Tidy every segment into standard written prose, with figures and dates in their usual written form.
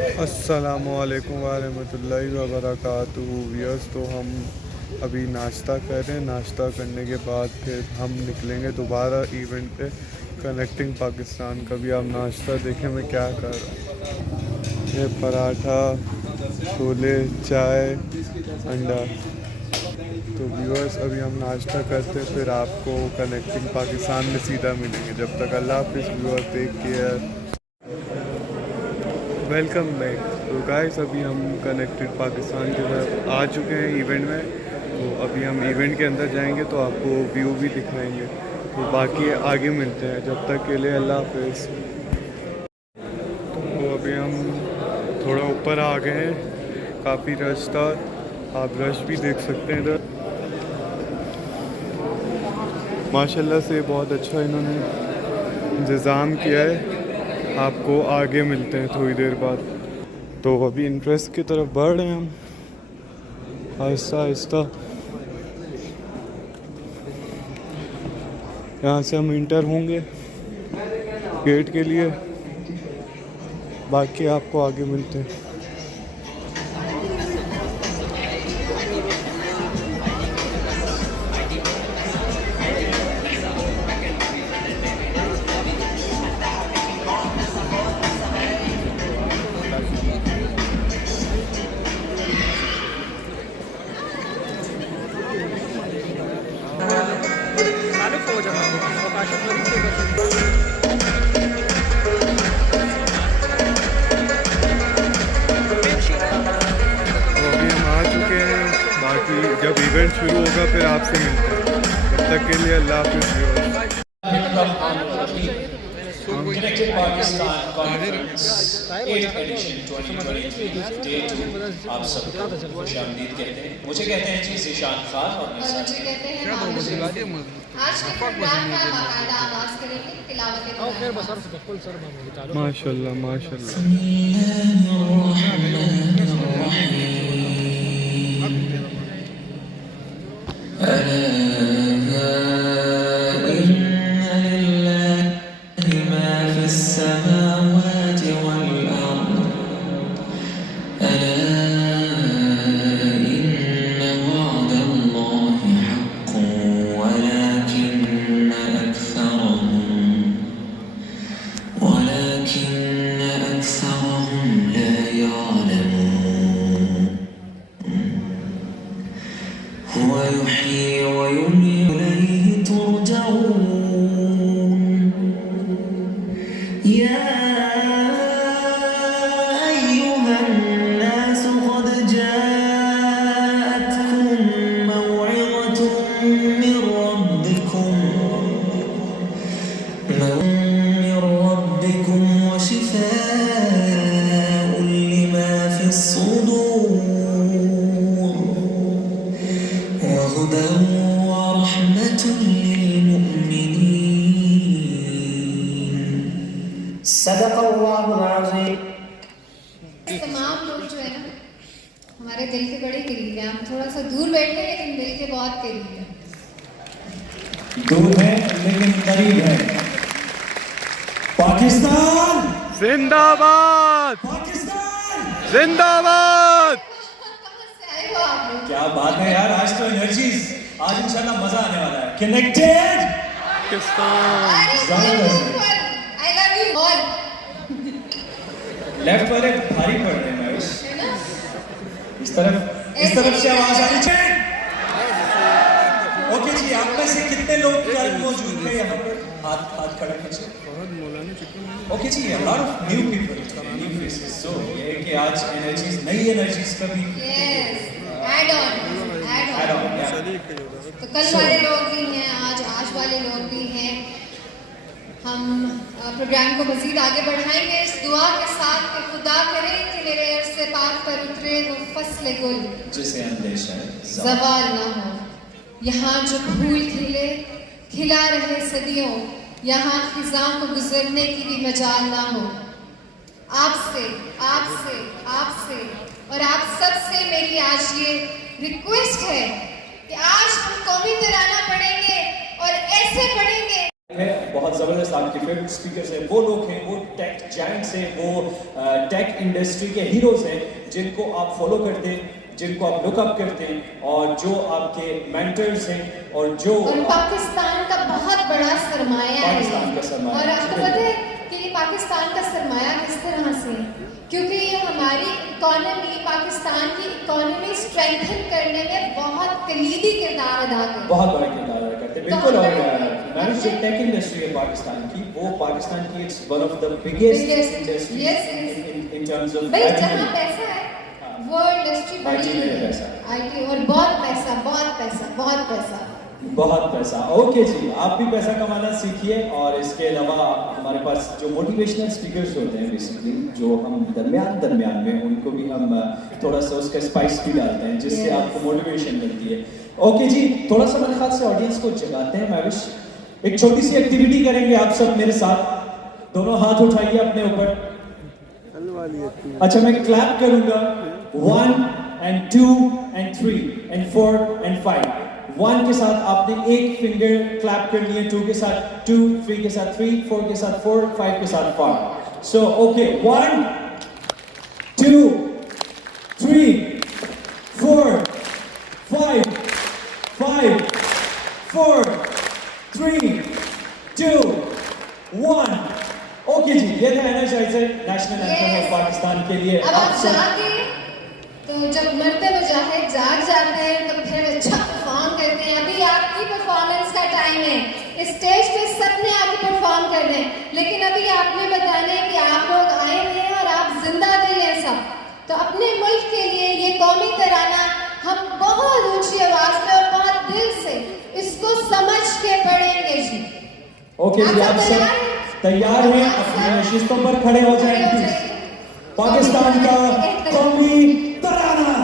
अस्सलामुअलैकुम वरहमतुल्लाहि वबरकातुहू। व्यूअर्स, तो हम अभी नाश्ता कर रहे हैं। नाश्ता करने के बाद फिर हम निकलेंगे दोबारा इवेंट पे, कनेक्टिंग पाकिस्तान का। भी आप नाश्ता देखें मैं क्या कर रहा हूँ। ये पराठा, छोले, चाय, अंडा। तो व्यूअर्स, अभी हम नाश्ता करते हैं, फिर आपको कनेक्टिंग पाकिस्तान में सीधा मिलेंगे। जब तक अल्लाह हाफ़िज़ viewers, take care, welcome back. तो गाइस, अभी हम कनेक्टेड पाकिस्तान की तरफ आ चुके हैं इवेंट में। तो अभी हम इवेंट के अंदर जाएंगे तो आपको व्यू भी दिखाएंगे। तो बाकी आगे मिलते हैं, जब तक के लिए अल्लाह हाफ़िज़। तो अभी हम थोड़ा ऊपर आ गए हैं, काफ़ी रश था, आप रश भी देख सकते हैं इधर। माशाल्लाह से बहुत अच्छा इन्होंने इंतज़ाम किया है। आपको आगे मिलते हैं थोड़ी देर बाद। तो अभी इंटरेस्ट की तरफ बढ़ रहे हैं हम आहिस्ता आहिस्ता। यहाँ से हम इंटर होंगे गेट के लिए, बाकी आपको आगे मिलते हैं। जब इवेंट शुरू होगा फिर आपसे मिलते हैं। तब तक के लिए अल्लाह हाफ़िज़। Connected Pakistan Conference 8th edition 2023 Day 2 आप सबको खुशामदीद कहते हैं। मुझे कहते हैं जी ज़ीशान खान और मुझे कहते हैं आज के प्रोग्राम का बाकायदा आगाज़ करेंगे तिलावत। माशाल्लाह माशाल्लाह। तमाम लोग जो है ना हमारे दिल के बड़े करीब हैं। हम थोड़ा सा दूर बैठे हैं लेकिन दिल के बहुत करीब हैं। दूर है लेकिन करीब है। पाकिस्तान जिंदाबाद, पाकिस्तान जिंदाबाद। कहाँ से आए हो आप लोग? क्या बात है यार, आज तो एनर्जीज, आज इंशाल्लाह मजा आने वाला है। Connected Pakistan. I love you all. Left वाले भारी पड़ रहे हैं मायूस। इस तरफ से आवाज आ रही है। ओके जी, आप में से कितने लोग मौजूद हैं यहाँ पर? हाथ खड़ा कीजिए। ओके जी, a lot of new people, new faces. So ये है कि आज एनर्जीज, नई एनर्जीज का भी ऐड ऑन। तो कल वाले लोग भी हैं, आज वाले लोग भी हैं। हम प्रोग्राम को मज़ीद आगे बढ़ाएंगे इस दुआ के साथ कि खुदा करे कि मेरे अरसे पाक पर उतरे वो फस्ल गुल जिसे अंदेशा है ज़वाल ना हो। यहाँ जो फूल खिला रहे सदियों, यहाँ खिज़ां को गुजरने की भी मजाल ना हो। आपसे और आप सब से मेरी आज ये रिक्वेस्ट है कि आज हम कौमी तराना पढ़ेंगे और ऐसे पढ़ेंगे है बहुत ज़बरदस्त आपके फेवरेट स्पीकर्स हैं, वो लोग हैं, वो टेक जायंट्स हैं, वो टेक इंडस्ट्री के हीरोज़ हैं जिनको आप फॉलो करते हैं, जिनको आप लुकअप करते हैं और जो आपके मेंटर्स हैं और जो पाकिस्तान का बहुत बड़ा सरमाया है। पाकिस्तान का सरमाया और आपको पता है कि पाकिस्तान का सरमाया किस तरह से, क्योंकि ये हमारी इकोनॉमी, पाकिस्तान की इकोनॉमी स्ट्रेंथन करने में बहुत कलीदी किरदार अदा करती है, बहुत बड़ा किरदार अदा करते हैं, बिल्कुल। और मैंने जो टेक इंडस्ट्री है पाकिस्तान की, वो पाकिस्तान की it's one of the biggest industry in terms of भाई जहाँ पैसा है वो इंडस्ट्री बड़ी है, आईटी, और बहुत पैसा, बहुत पैसा, बहुत पैसा, बहुत पैसा। ओके जी, आप भी पैसा कमाना सीखिए। और इसके अलावा हमारे पास जो मोटिवेशनल स्पीकर्स होते हैं बेसिकली, जो हम दरमियान में उनको भी हम थोड़ा सा उसका स्पाइस भी डालते हैं जिससे आपको मोटिवेशन मिलती है। ओके जी, थोड़ा सा मेरे ख्याल से ऑडियंस को जगाते हैं। मैविश, एक छोटी सी एक्टिविटी करेंगे आप सब मेरे साथ। दोनों हाथ उठाइए अपने ऊपर। अच्छा, मैं क्लैप करूंगा 1 and 2 and 3 and 4 and 5। 1 के साथ आपने एक फिंगर क्लैप कर लिए, 2 के साथ 2, 3 के साथ 3, 4 के साथ 4, 5 के साथ 5। So okay, 1 2 3 4 5 5 4 3 2 1। ओके जी, ये था energiser, national anthem of Pakistan के लिए। अब आप जाके तो जब मरते मुजाहिद जाग जाते हैं तो फिर अच्छा परफॉर्म करते हैं। अभी आपकी परफॉर्मेंस का टाइम है, इस स्टेज पे सबने आके परफॉर्म करना है, लेकिन अभी आपने बताना है कि आप लोग आए हैं और आप जिंदा दिल हैं सब, तो अपने मुल्क के लिए ये कौमी तराना हम बहुत ऊंची आवाज में और बहुत दिल से इसको समझ के पढ़ेंगे जी। ओके जी, आप सब तैयार हैं? अपने नशिस्तों पर खड़े हो जाएं प्लीज। पाकिस्तान का कौमी तराना।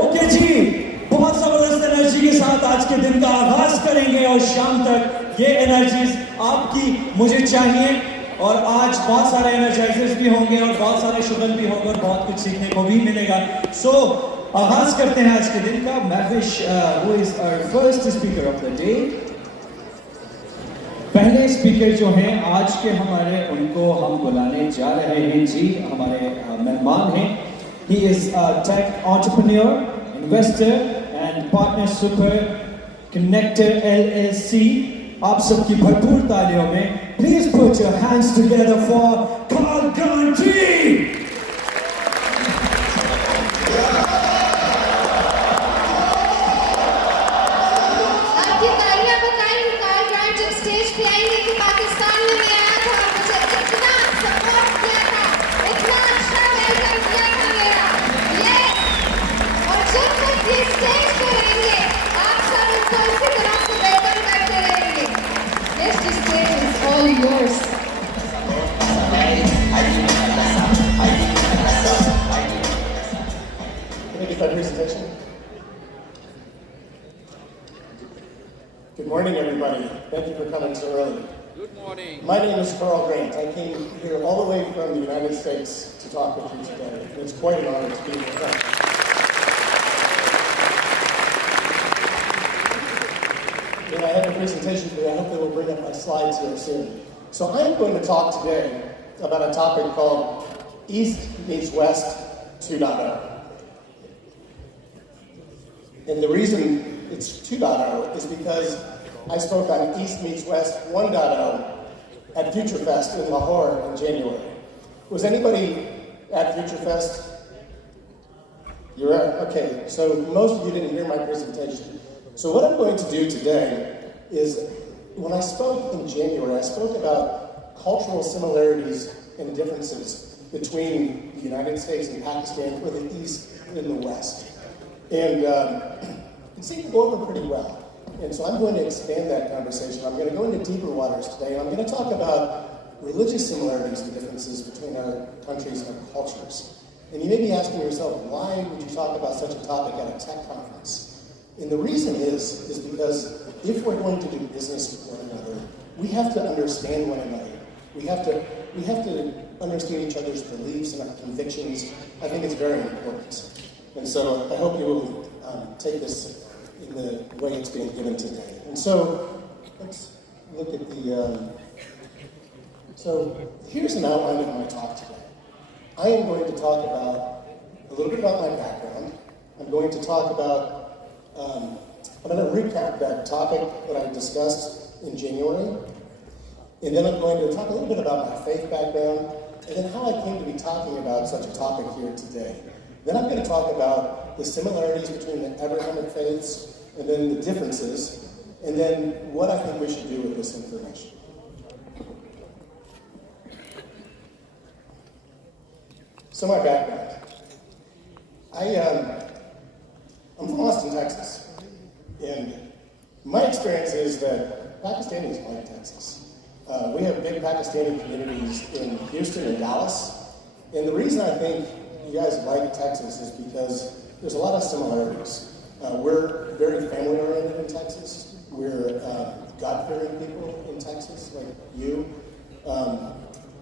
ओके जी, बहुत जबरदस्त एनर्जी के साथ आज के दिन का आगाज करेंगे और शाम तक ये एनर्जीज आपकी मुझे चाहिए। और आज बहुत सारे एनर्जाइजर्स भी होंगे और बहुत सारे शुगल भी होंगे और बहुत कुछ सीखने को भी मिलेगा। सो आगाज करते हैं आज के दिन का। Mahvish, who is our first speaker of the day. पहले स्पीकर जो हैं आज के हमारे, उनको हम बुलाने जा रहे हैं जी। हमारे मेहमान हैं। He is a tech entrepreneur, investor and partner super connector LLC। आप सबकी भरपूर तालियों में please put your hands together for Carl Gandhi। Yours. Can I get that presentation? Good morning, everybody. Thank you for coming so early. Good morning. My name is Carl Grant. I came here all the way from the United States to talk with you today. It's quite an honor to be here. And I have a presentation today. I hope they will bring up my slides here soon. So I'm going to talk today about a topic called East meets West 2.0. And the reason it's 2.0 is because I spoke on East meets West 1.0 at FutureFest in Lahore in January. Was anybody at FutureFest? You're at, okay, so most of you didn't hear my presentation. So what I'm going to do today is, when I spoke in January, I spoke about cultural similarities and differences between the United States and Pakistan, or the East and the West. And it seemed to go over pretty well. And so I'm going to expand that conversation. I'm going to go into deeper waters today, and I'm going to talk about religious similarities and differences between our countries and our cultures. And you may be asking yourself, why would you talk about such a topic at a tech conference? And the reason is because if we're going to do business with one another, we have to understand one another. We have to understand each other's beliefs and our convictions. I think it's very important. And so I hope you will take this in the way it's being given today. And so let's look at the, so here's an outline of my talk today. I am going to talk about a little bit about my background. I'm going to talk about, I'm going to recap that topic that I discussed in January. And then I'm going to talk a little bit about my faith background, and then how I came to be talking about such a topic here today. Then I'm going to talk about the similarities between the Abrahamic faiths, and then the differences, and then what I think we should do with this information. So my background. I'm from Austin, Texas, and my experience is that Pakistanis like Texas. We have big Pakistani communities in Houston and Dallas, and the reason I think you guys like Texas is because there's a lot of similarities. We're very family-oriented in Texas. We're God-fearing people in Texas, like you.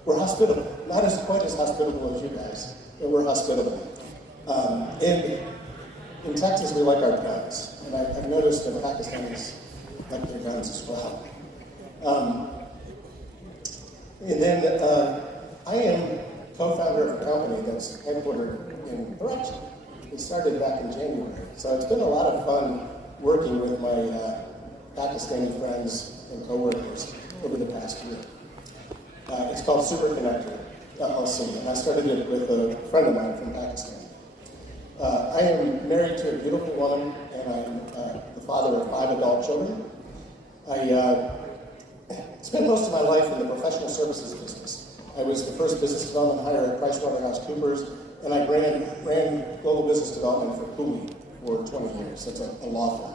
We're hospitable. Not quite as hospitable as you guys, but we're hospitable. And in Texas, we like our guns. And I've noticed that Pakistanis like their guns as well. And then I am co-founder of a company that's headquartered in Karachi. It started back in January. So it's been a lot of fun working with my Pakistani friends and co-workers over the past year. It's called SuperConnector LLC, and I started it with a friend of mine from Pakistan. I am married to a beautiful woman, and I'm the father of 5 adult children. I spent most of my life in the professional services business. I was the first business development hire at PricewaterhouseCoopers, and I ran global business development for Cooley for 20 years. That's a law firm.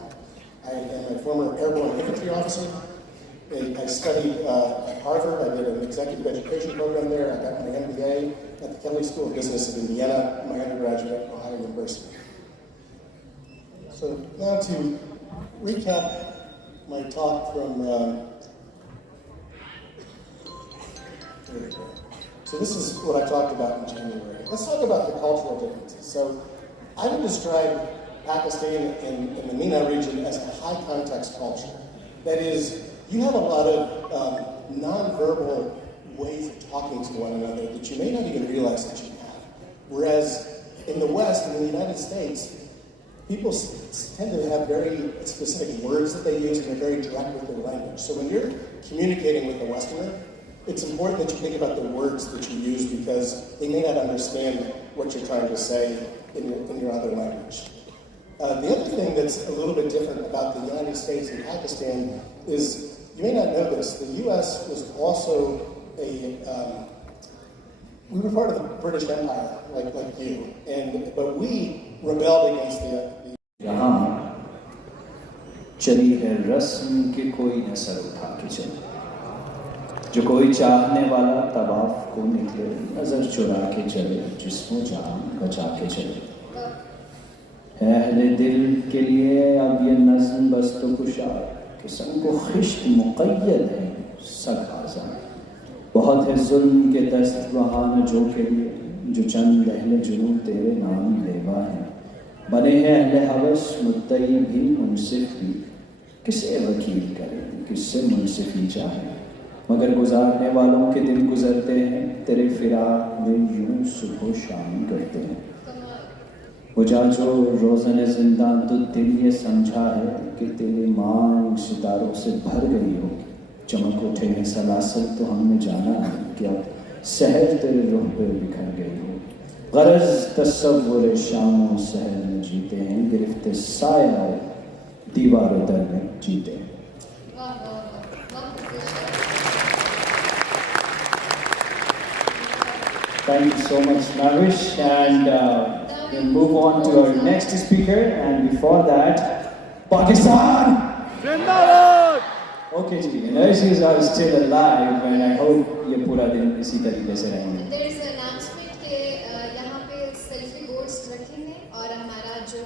I am a former airborne infantry officer. I studied at Harvard. I did an executive education program there. I got my MBA at the Kelley School of Business in Indiana, my undergraduate at Ohio University. So now to recap my talk from, so this is what I talked about in January. Let's talk about the cultural differences. So I would describe Pakistan and the MENA region as a high context culture. That is, you have a lot of non-verbal ways of talking to one another that you may not even realize that you have. Whereas in the West, in the United States, people tend to have very specific words that they use, and they're very direct with their language. So when you're communicating with a Westerner, it's important that you think about the words that you use, because they may not understand what you're trying to say in your other language. The other thing that's a little bit different about the United States and Pakistan is, you may not know this, the U.S. was also we were part of the British Empire, like you, but we rebelled against the यहाँ चली है रस्म के कोई न sir उठा के चले, जो कोई चाहने वाला तवाफ को निकले, नजर चुरा के चले, जिस्मो जान बचा के चले। है अहले दिल के लिए अब ये नज़्म बस तो कुशार, कि संग को खिश्त मुक़य्यद है, सखाजा। बहुत है जुल्म के दस्त वहाँ न जो के लिए, जो चंद अहले जुनून तेरे नाम लेवा है। बने हैं अहले हवस मुद्दई भी मुनसिफ भी, किसे वकील करें किससे मुनसिफी चाहे। मगर गुजारने वालों के दिन गुजरते हैं, तेरे फिराक में यूं सुबह शाम करते हैं। बुझा जो रोज़न जिंदा तो दिल ये समझा है कि तेरी मांग सितारों से भर गई हो। चमक उठे हैं सलासल तो हमने जाना है कि अब सहर तेरे रूह पे बिखर गई हो। गरज तस्वुर शाम सहर में जीते हैं, गिरफ्ते साया दीवार दर में जीते हैं। Thank you so much, Navish, and we'll move on to our next speaker. And before that, Pakistan. जिंदाबाद। Okay, ji, energies are still alive, and I hope ये पूरा दिन इसी तरीके से रहेंगे। There is an announcement कि यहाँ पे सेल्फी बोर्ड्स रखेंगे और हमारा जो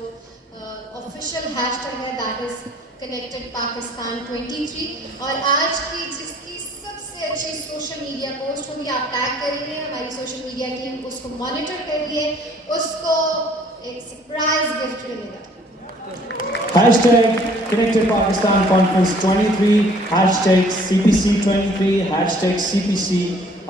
ऑफिशियल हैशटैग है that is connected Pakistan 23 और आज की जिसकी सबसे अच्छी सोशल मीडिया पोस्ट होगी आप टैग करेंगे, हमारी सोशल मीडिया टीम उसको मॉनिटर कर रही है, उसको एक सरप्राइज गिफ्ट मिलेगा। Hashtag Connected Pakistan Conference 23, hashtag CPC 23, hashtag CPC।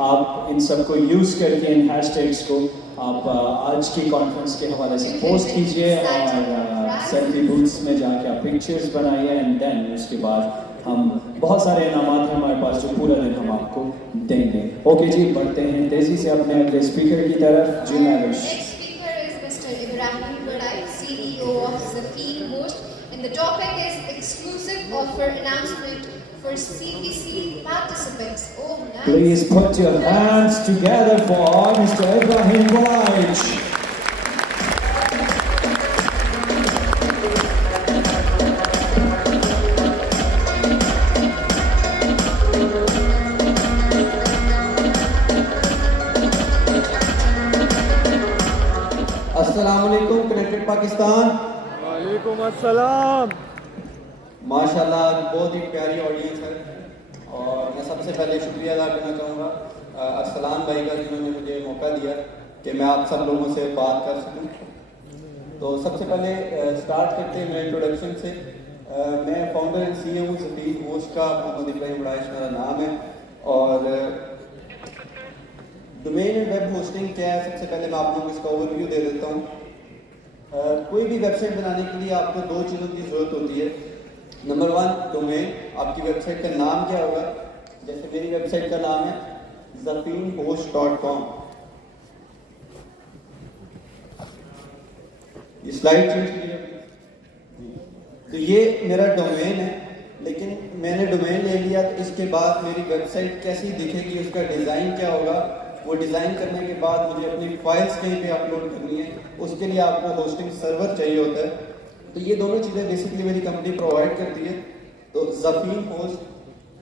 आप इन सबको यूज करके इन हैशटैग्स को आप आज की कॉन्फ्रेंस के हवाले से पोस्ट कीजिए और सेल्फी बूथ्स में जाके आप पिक्चर्स बनाइए एंड देन उसके बाद हम बहुत सारे इनामात हैं हमारे पास जो पूरा दिन हम आपको देंगे। ओके जी, बढ़ते हैं तेजी से अपने अगले स्पीकर की तरफ। जी नाविश। Next speaker is Mr. Ibrahim Badai, CEO of Zafeen Host, and the topic is exclusive offer announcement for CPC participants. Oh, nice. Please put your hands together for Mr. Ibrahim Badai. अस्सलामुअलैकुम connected Pakistan. वालेकुम अस्सलाम। माशाल्लाह बहुत ही प्यारी audience है और मैं सबसे पहले शुक्रिया अदा करना चाहूँगा अरसलान भाई का जिन्होंने मुझे मौका दिया कि मैं आप सब लोगों से बात कर सकूँ। तो सबसे पहले स्टार्ट करते हैं मेरे इंट्रोडक्शन से। मैं फाउंडर एंड CEO हूँ ज़फीन होस्ट का, मोहम्मद इब्राहिम बड़ाइश मेरा नाम है। और डोमेन एंड वेब होस्टिंग क्या है, सबसे पहले मैं आप लोगों को इसका ओवरव्यू दे देता हूँ। कोई भी वेबसाइट बनाने के लिए आपको दो चीज़ों की ज़रूरत होती है। नंबर 1 डोमेन, आपकी वेबसाइट का नाम क्या होगा। जैसे मेरी वेबसाइट का नाम है zafinhost.com। ये स्लाइड चेंज कीजिए। तो ये मेरा डोमेन है, लेकिन मैंने डोमेन ले लिया तो इसके बाद मेरी वेबसाइट कैसी दिखेगी, उसका डिज़ाइन क्या होगा, वो डिज़ाइन करने के बाद मुझे अपनी फाइल्स कहीं पे अपलोड करनी है, उसके लिए आपको होस्टिंग सर्वर चाहिए होता है। तो ये दोनों चीज़ें बेसिकली मेरी कंपनी प्रोवाइड करती है। तो ज़फीन होस्ट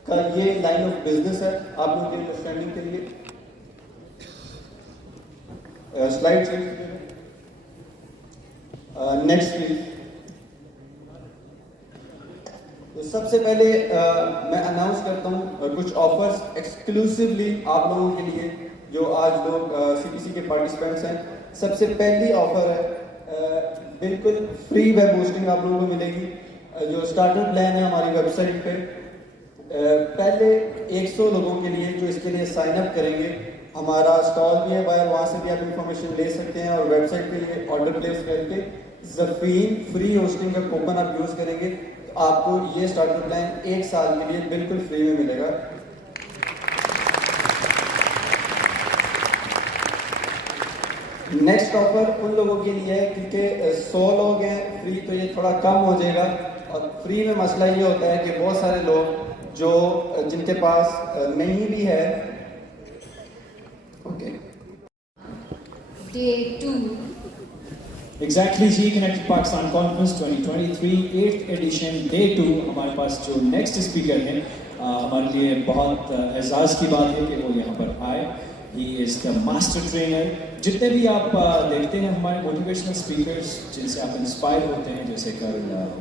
का ये लाइन ऑफ बिजनेस है आप लोगों की अंडरस्टैंडिंग के लिए। Slide next please. तो सबसे पहले मैं अनाउंस करता हूँ कुछ ऑफर्स एक्सक्लूसिवली आप लोगों के लिए जो आज लोग CPC के पार्टिसिपेंट्स हैं। सबसे पहली ऑफर है बिल्कुल फ्री वेब होस्टिंग आप लोगों को मिलेगी। जो स्टार्टर प्लान है हमारी वेबसाइट पे पहले 100 लोगों के लिए जो इसके लिए साइन अप करेंगे, हमारा स्टॉल भी है बाहर, वहाँ से भी आप इंफॉर्मेशन ले सकते हैं और वेबसाइट के लिए ऑर्डर प्लेस करके ज़फीन फ्री होस्टिंग का कूपन आप यूज़ करेंगे तो आपको ये स्टार्टर प्लान 1 साल के लिए बिल्कुल फ्री में मिलेगा। नेक्स्ट ऑफर उन लोगों के लिए है क्योंकि 100 लोग हैं फ्री, तो ये थोड़ा कम हो जाएगा। और फ्री में मसला ये होता है कि बहुत सारे लोग जो जिनके पास नहीं भी है। ओके Day 2 एग्जैक्टली जी, connected Pakistan conference 2023 8th edition day 2। हमारे पास जो नेक्स्ट स्पीकर हैं हमारे लिए बहुत एजाज़ की बात है कि वो यहाँ पर आए। He is the master trainer. जितने भी आप देखते हैं हमारे मोटिवेशनल स्पीकर्स जिनसे आप इंस्पायर होते हैं, जैसे कल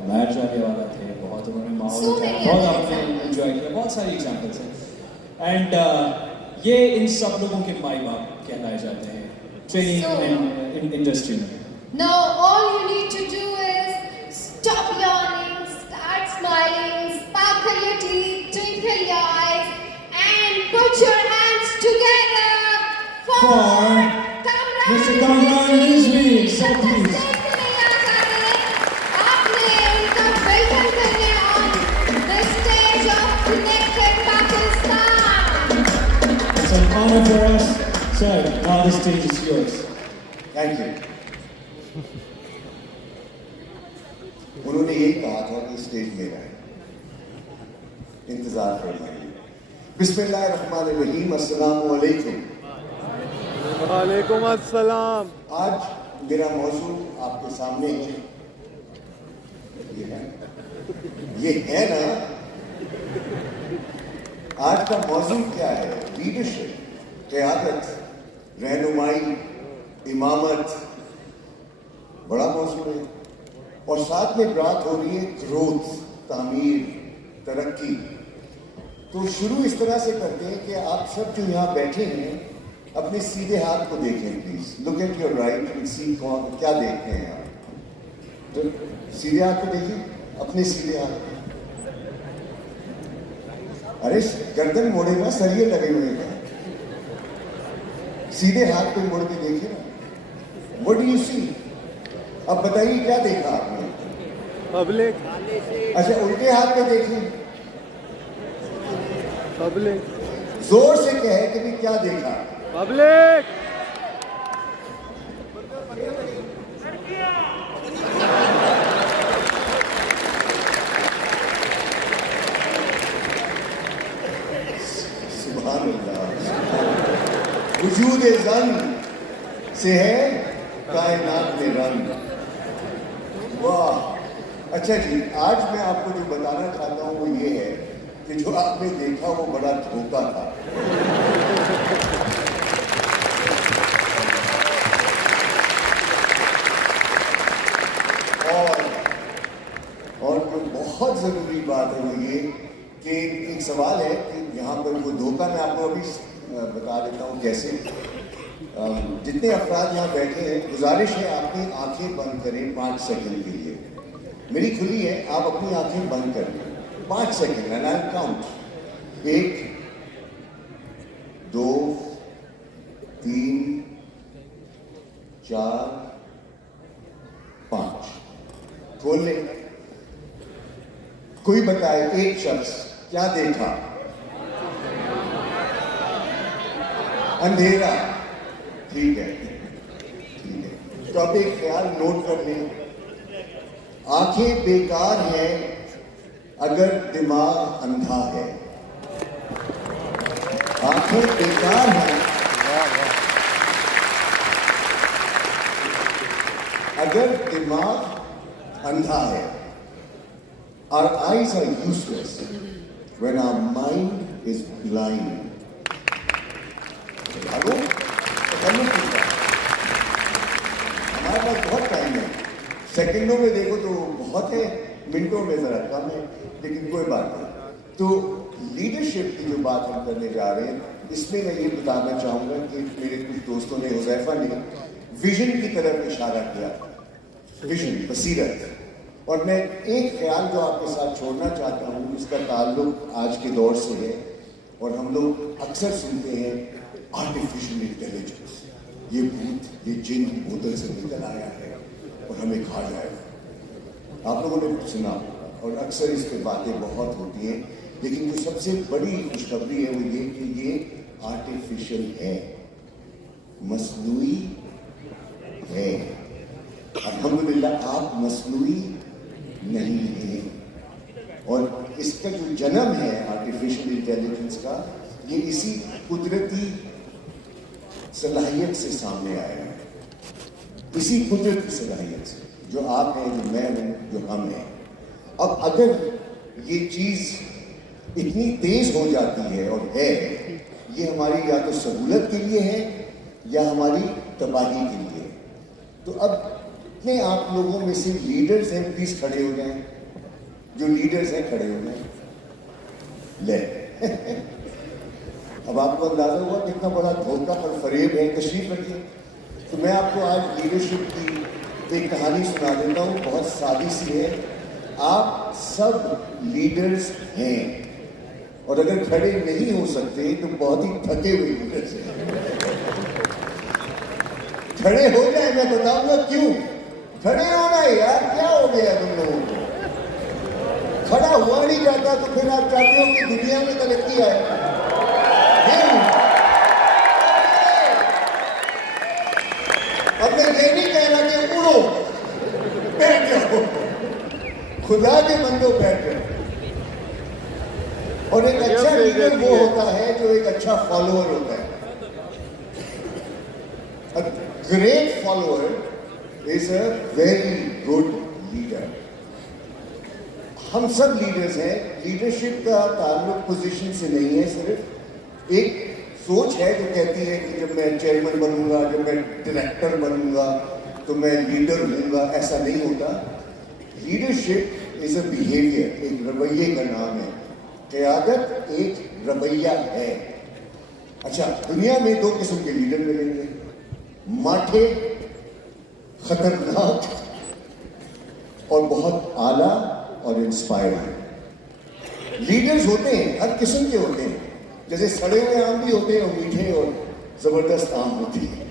मैच जाने वाला थे, बहुत उन्होंने माहौल बहुत आपने एंजॉय किया, बहुत सारी एग्जाम्पल्स हैं। एंड ये इन सब लोगों के माई बाप कहलाए जाते हैं ट्रेनिंग एंड इंडस्ट्री में. Now all you need to do is stop yawning, start smiling, sparkle your teeth, twinkle your eyes, and put your hands together for Mr. Kamran Rizvi. So please. आपने उनका welcome करने on the stage of Connected Pakistan. It's an honor for us. Sir, now the stage is yours. Thank you. उन्होंने यही कहा था कि stage मेरा है, इंतजार फरमाइए. बिस्मिल्लाहिर्रहमानिर्रहीम. अस्सलामु अलैकुम. वालेकुम अस्सलाम. आज मेरा मौजू आपके सामने ये है ना. आज का मौजू क्या है? लीडरशिप, क़यादत, रहनुमाई, इमामत. बड़ा मौजू है. और साथ में बात हो रही है ग्रोथ, तामीर, तरक्की. तो शुरू इस तरह से करते हैं कि आप सब जो यहाँ बैठे हैं अपने सीधे हाथ को देखें please. Look at your right and see कौन क्या देख रहे हैं आप. तो सीधे हाथ को देखिए, अपने सीधे हाथ. अरे गर्दन मोड़े ना, सरिये लगे हुए हैं. सीधे हाथ को मोड़ के देखिए ना. What do you see? अब बताइए क्या देखा आपने? पब्लिक. अच्छा, उल्टे हाथ में देखिए. पब्लिक. जोर से कहे कि भी क्या देखा? पब्लिक. सुभान अल्लाह. वजूद जन से है कायनात में रंग. वाह. अच्छा जी, आज मैं आपको जो बताना चाहता हूँ वो ये है कि जो आपने देखा वो बड़ा धोखा था. और जो बहुत जरूरी बात है वो ये कि एक सवाल है कि यहाँ पर वो धोखा मैं आपको अभी बता देता हूँ कैसे. जितने अफराद यहाँ बैठे हैं, गुजारिश है आपकी आंखें बंद करें 5 सेकंड के लिए. मेरी खुली है, आप अपनी आंखें बंद करें 5 सेकंड एंड आई काउंट. 1 2 3 4 5. खोल ले. कोई बताए, एक शख्स क्या देखा? अंधेरा. ठीक है, ठीक है. तो अब एक ख्याल नोट कर लें. आंखें बेकार हैं अगर दिमाग अंधा है. आंखें बेकार हैं अगर दिमाग अंधा है. Our eyes are useless when our mind is blind. Hello, हमारे पास बहुत टाइम है. सेकंडों में देखो तो बहुत है, मिनटों में जरा कम है, लेकिन कोई बात नहीं. तो लीडरशिप की जो बात हम करने जा रहे हैं, इसमें मैं ये बताना चाहूंगा कि मेरे कुछ दोस्तों ने, हुज़ैफा ने विजन की तरफ इशारा किया. विजन, बसीरत. और मैं एक ख्याल जो आपके साथ छोड़ना चाहता हूँ, इसका ताल्लुक आज के दौर से है. और हम लोग अक्सर सुनते हैं आर्टिफिशियल इंटेलिजेंस, ये भूत, ये जिन बोतल से निकल आया है और हमें खा जाएगा. आप लोगों ने सुना और अक्सर इस पर बातें बहुत होती हैं, लेकिन जो सबसे बड़ी खुशखबरी है वो ये कि ये आर्टिफिशियल है, मसनूई है. अल्हम्दुलिल्लाह आप मसनूई नहीं है. और इसका जो जन्म है आर्टिफिशियल इंटेलिजेंस का, ये इसी कुदरती सलाहियत से सामने आया है. इसी कुदरती सलाहियत से, जो आप हैं, जो मैं हूं, जो हम हैं. अब अगर ये चीज इतनी तेज हो जाती है और है, ये हमारी या तो सहूलत के लिए है या हमारी तबाही के लिए. तो अब इतने आप लोगों में से लीडर्स हैं, प्लीज खड़े हो जाएं. जो लीडर्स हैं खड़े हो जाएं. ले अब आपको अंदाजा हुआ कितना बड़ा धोखा और फरेब है। तशरीफ रखिए। तो मैं आपको आज लीडरशिप की एक कहानी सुना देता हूँ, बहुत सादी सी है। आप सब लीडर्स हैं, और अगर खड़े नहीं हो सकते तो बहुत ही थके हुए लीडर्स हैं। खड़े हो जाए, मैं बताऊंगा क्यों। खड़े होना है यार, क्या हो गया तुम लोगों को? खड़ा हुआ नहीं जाता तो फिर आप चाहते हो कि दुनिया में तरक्की आए? नहीं। अब मैं ये नहीं कह रहा कि उड़ो, बैठ जाओ, खुदा के बंदो बैठ जाओ। और एक अच्छा लीडर वो होता है जो एक अच्छा फॉलोअर होता है। A great follower is a very good leader. हम सब लीडर्स हैं। लीडरशिप का ताल्लुक पोजीशन से नहीं है, सिर्फ एक सोच है जो कहती है कि जब मैं चेयरमैन बनूंगा, जब मैं डायरेक्टर बनूंगा तो मैं लीडर होऊंगा। ऐसा नहीं होता। लीडरशिप इज अ बिहेवियर, एक रवैये का नाम है। क़यादत एक रवैया है। अच्छा, दुनिया में दो किस्म के लीडर मिलेंगे, माठे, खतरनाक और बहुत आला और इंस्पायरिंग। लीडर्स होते हैं, हर किस्म के होते हैं। जैसे सड़े हुए आम भी होते हैं और मीठे और जबरदस्त आम होते हैं।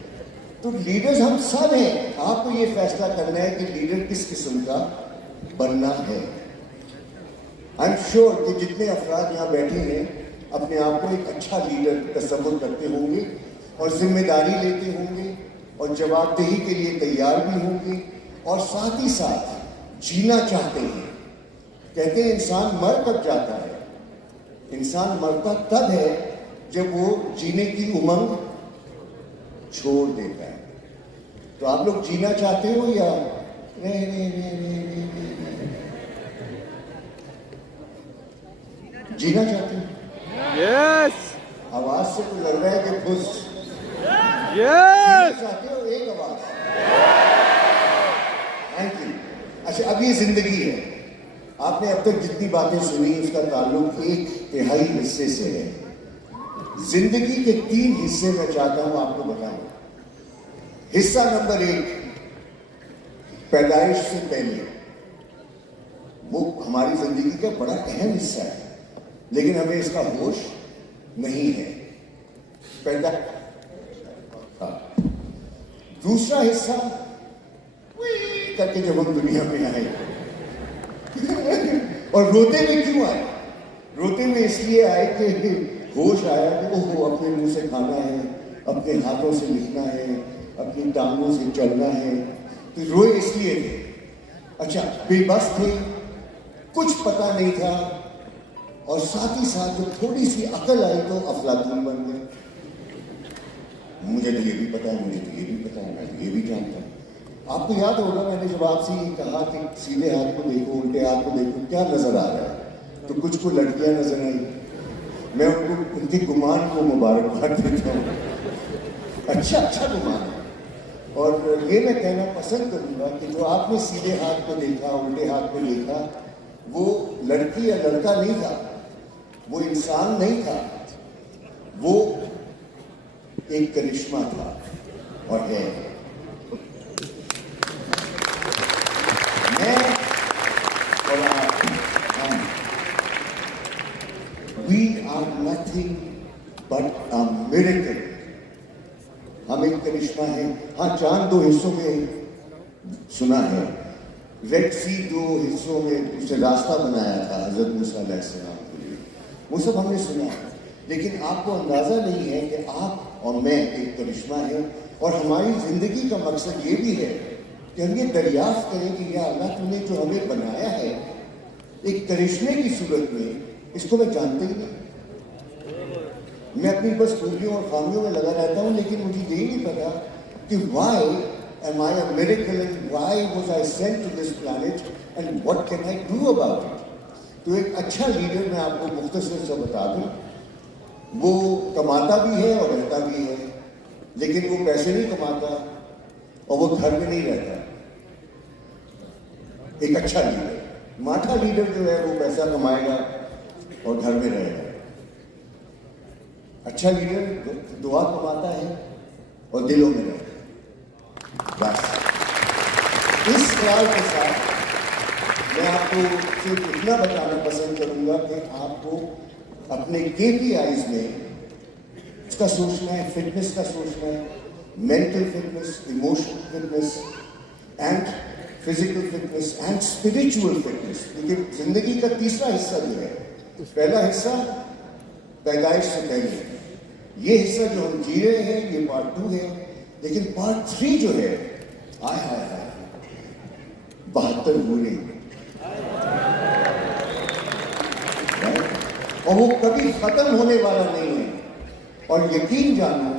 तो लीडर्स हम सब हैं। आपको ये फैसला करना है कि लीडर किस किस्म का बनना है। आई एम श्योर कि जितने अफराद यहाँ बैठे हैं अपने आप को एक अच्छा लीडर तस्वुर करते होंगे और जिम्मेदारी लेते होंगे और जवाबदेही के लिए तैयार भी होंगे और साथ ही साथ जीना चाहते हैं। कहते हैं इंसान मर कब जाता है? इंसान मरता तब है जब वो जीने की उमंग छोड़ देता है। तो आप लोग जीना चाहते हो या जीना चाहते हो? यस। आवाज से तो लग रहा है कि खुश यस। चाहते हो। एक आवाज। Thank you. अच्छा, अब ये जिंदगी है। आपने अब तक जितनी बातें सुनी उसका ताल्लुक 1/3 हिस्से से है। जिंदगी के 3 हिस्से मैं चाहता हूं आपको बताऊं। हिस्सा नंबर 1, पैदाइश से पहले, वो हमारी जिंदगी का बड़ा अहम हिस्सा है, लेकिन हमें इसका होश नहीं है। पैदा दूसरा हिस्सा करके जब हम दुनिया में आए और रोते में क्यों आए? रोते में इसलिए आए कि होश आया कि ओहो, अपने मुंह से खाना है, अपने हाथों से लिखना है, अपनी टांगों से चलना है। तो रोए इसलिए थे। अच्छा, बेबस थे, कुछ पता नहीं था, और साथ ही साथ जब थोड़ी सी अकल आई तो अफलातून बन गए। मुझे तो ये भी पता है, मुझे तो ये भी पता है, मैं तो ये भी जानता हूँ। आपको याद होगा मैंने जब आपसे ये कहा कि सीधे हाथ को देखो, उल्टे हाथ को देखो, क्या नजर आ रहा है? तो कुछ को लड़कियां नजर आई। मैं उनको, उनके गुमान को मुबारकबाद देता हूँ। अच्छा गुमान है। और ये मैं कहना पसंद करूंगा कि जो आपने सीधे हाथ को देखा, उल्टे हाथ को देखा, वो लड़की या लड़का नहीं था, वो इंसान नहीं था, वो एक करिश्मा था और है। मैं और आप, हम, we are nothing but a miracle। हम एक करिश्मा है। हाँ, चांद 2 हिस्सों में सुना है, रेड सी 2 हिस्सों में उसे रास्ता बनाया था हजरत मूसा अलैहिस्सलाम के लिए, वो सब हमने सुना है। लेकिन आपको अंदाजा नहीं है कि आप और मैं एक करिश्मा है। और हमारी जिंदगी का मकसद ये भी है कि हम ये दरियाफ्त करें कि या अल्लाह, तूने जो हमें बनाया है एक करिश्मे की सूरत में, इसको मैं जानते ही नहीं। मैं अपनी बस खूबियों और खामियों में लगा रहता हूँ, लेकिन मुझे यही नहीं पता कि why am I a miracle and why was I sent to this planet and what can I do about it? तो एक अच्छा लीडर मैं आपको मुख्तसर से बता दूं, वो कमाता भी है और रहता भी है, लेकिन वो पैसे नहीं कमाता और वो घर में नहीं रहता। एक अच्छा लीडर, माठा लीडर जो है वो पैसा कमाएगा और घर में रहेगा। अच्छा लीडर दुआ कमाता है और दिलों में रहता है। बस इस ख्याल के साथ मैं आपको सिर्फ इतना बताना पसंद करूंगा कि आपको अपने KPIs में इसका सोचना है, फिटनेस का सोचना है, mental fitness, emotional fitness and physical fitness and spiritual fitness. क्योंकि जिंदगी का तीसरा हिस्सा जो है, पहला हिस्सा पैदाइश से पहले, ये हिस्सा जो हम जी रहे हैं ये पार्ट 2 है, लेकिन पार्ट 3 जो है, आय हाय हाय 72 पूरे, और वो कभी खत्म होने वाला नहीं है। और यकीन जानो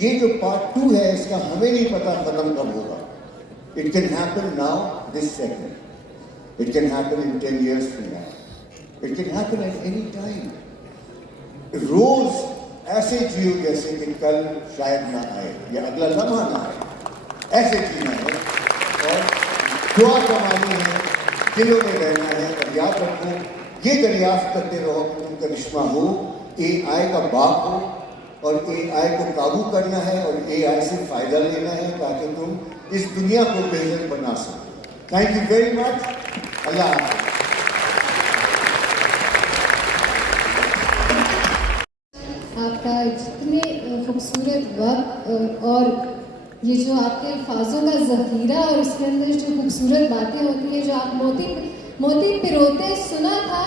ये जो पार्ट 2 है इसका हमें नहीं पता खत्म कब होगा। It can happen now this second, it can happen in 10 years from now, it can happen at any time. रोज ऐसे जियो जैसे कि कल शायद ना आए या अगला लम्हा ना आए, ऐसे जीना है और दुआ कमानी है, दिलों में रहना है। और याद रखो, ये दरियाफ्त करते रहो कि तुम करिश्मा हो, AI का बाप हो और AI को काबू करना है और AI से फायदा लेना है ताकि तुम इस दुनिया को बेहतर बना सको। Thank you very much. अल्लाह हाफ़िज़। आपका जितने खूबसूरत वक्त और ये जो आपके अल्फाजों का ज़ख़ीरा और उसके अंदर जो खूबसूरत बातें होती हैं, जो आप मोती पिरोते सुना था,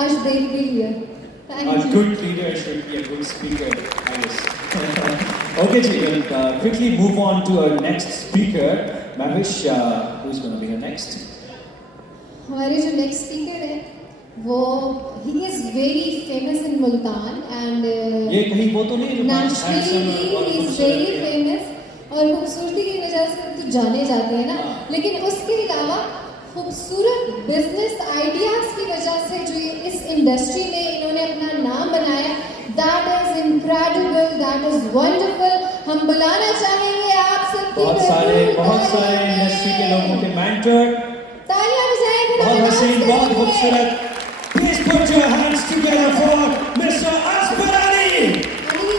आज देख भी लिया। A good leader should be a good speaker, I guess. Okay, ji, we'll quickly move on to our next speaker. Mavish, who's going to be here next? हमारे जो नेक्स्ट स्पीकर है वो he is very famous in Multan and ये कहीं वो तो नहीं naturally he is very famous और खूबसूरती की वजह से तो जाने जाते हैं ना, लेकिन उसके अलावा खूबसूरत बिजनेस आइडियाज की वजह से जो ये इस इंडस्ट्री में इन्होंने अपना नाम बनाया, that is incredible, that is wonderful. हम बुलाना चाहेंगे आप सबकी बहुत सारे इंडस्ट्री के लोगों के मेंटर, तालियां बजाएं, बहुत हसीन, बहुत खूबसूरत। Please put your hands together for Mr. Asghar Ali. He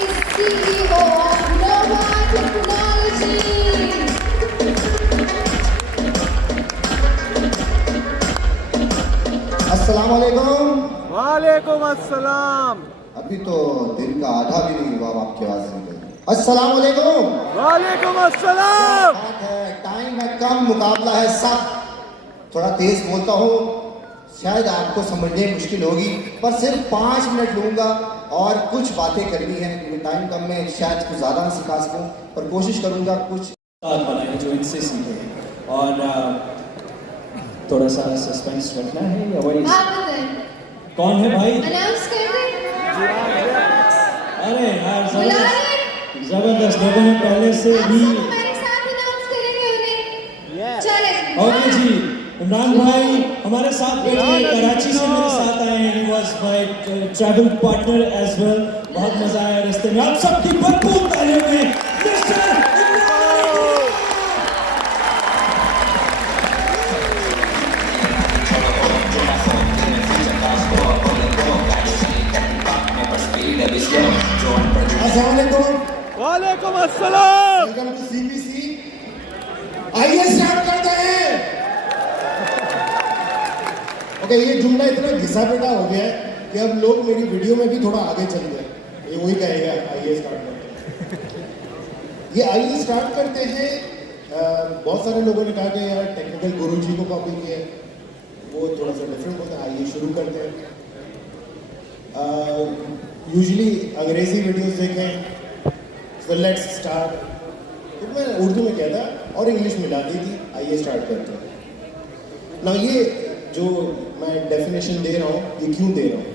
is CEO of Nova Technology. अस्सलाम वालेकुम। वालेकुम अस्सलाम। अभी तो दिन का आधा भी नहीं हुआ, आपकी आवाज सुन गई। अस्सलाम वालेकुम। वालेकुम अस्सलाम। बात है, टाइम है कम, मुकाबला है सब। थोड़ा तेज बोलता हूँ, शायद आपको समझने में मुश्किल होगी, पर सिर्फ 5 मिनट लूंगा और कुछ बातें करनी है क्योंकि टाइम कम में शायद कुछ ज़्यादा ना सिखा सकूँ, पर कोशिश करूंगा कुछ बनाए जो इनसे सीखे। और थोड़ा सा सस्पेंस रखना है या वही? आप बताएं कौन है भाई? अनाउंस कर दें। अरे यार बुला जबरदस्त, लोगों ने पहले से आप ही। सब हमारे साथ अनाउंस करेंगे उन्हें। चलें। ओके जी, इमरान भाई हमारे साथ बैठे, कराची से मेरे साथ आए हैं। He was my travel partner as well. बहुत मजा आया रास्ते में। आप सबकी भरपूर तालियों में मिस्टर वालेकुम अस्सलाम। Welcome to CPC। आइए स्टार्ट करते हैं। ओके, ये जुमला इतना घिसा पिटा हो गया है कि अब लोग मेरी वीडियो में भी थोड़ा आगे चल गए। ये वही कहेगा आइए स्टार्ट करते हैं। ये आइए स्टार्ट करते हैं। बहुत सारे लोगों ने कहा कि यार टेक्निकल गुरुजी को कॉपी किया है, वो थोड़ा सा डिफरेंट होता है। आइए शुरू करते हैं। यूजुअली अंग्रेजी वीडियोस देखें, तो लेट्स स्टार्ट, तो मैं उर्दू में कहता और इंग्लिश मिला दी थी। आइए स्टार्ट करते हैं ना। ये जो मैं डेफिनेशन दे रहा हूँ, ये क्यों दे रहा हूँ?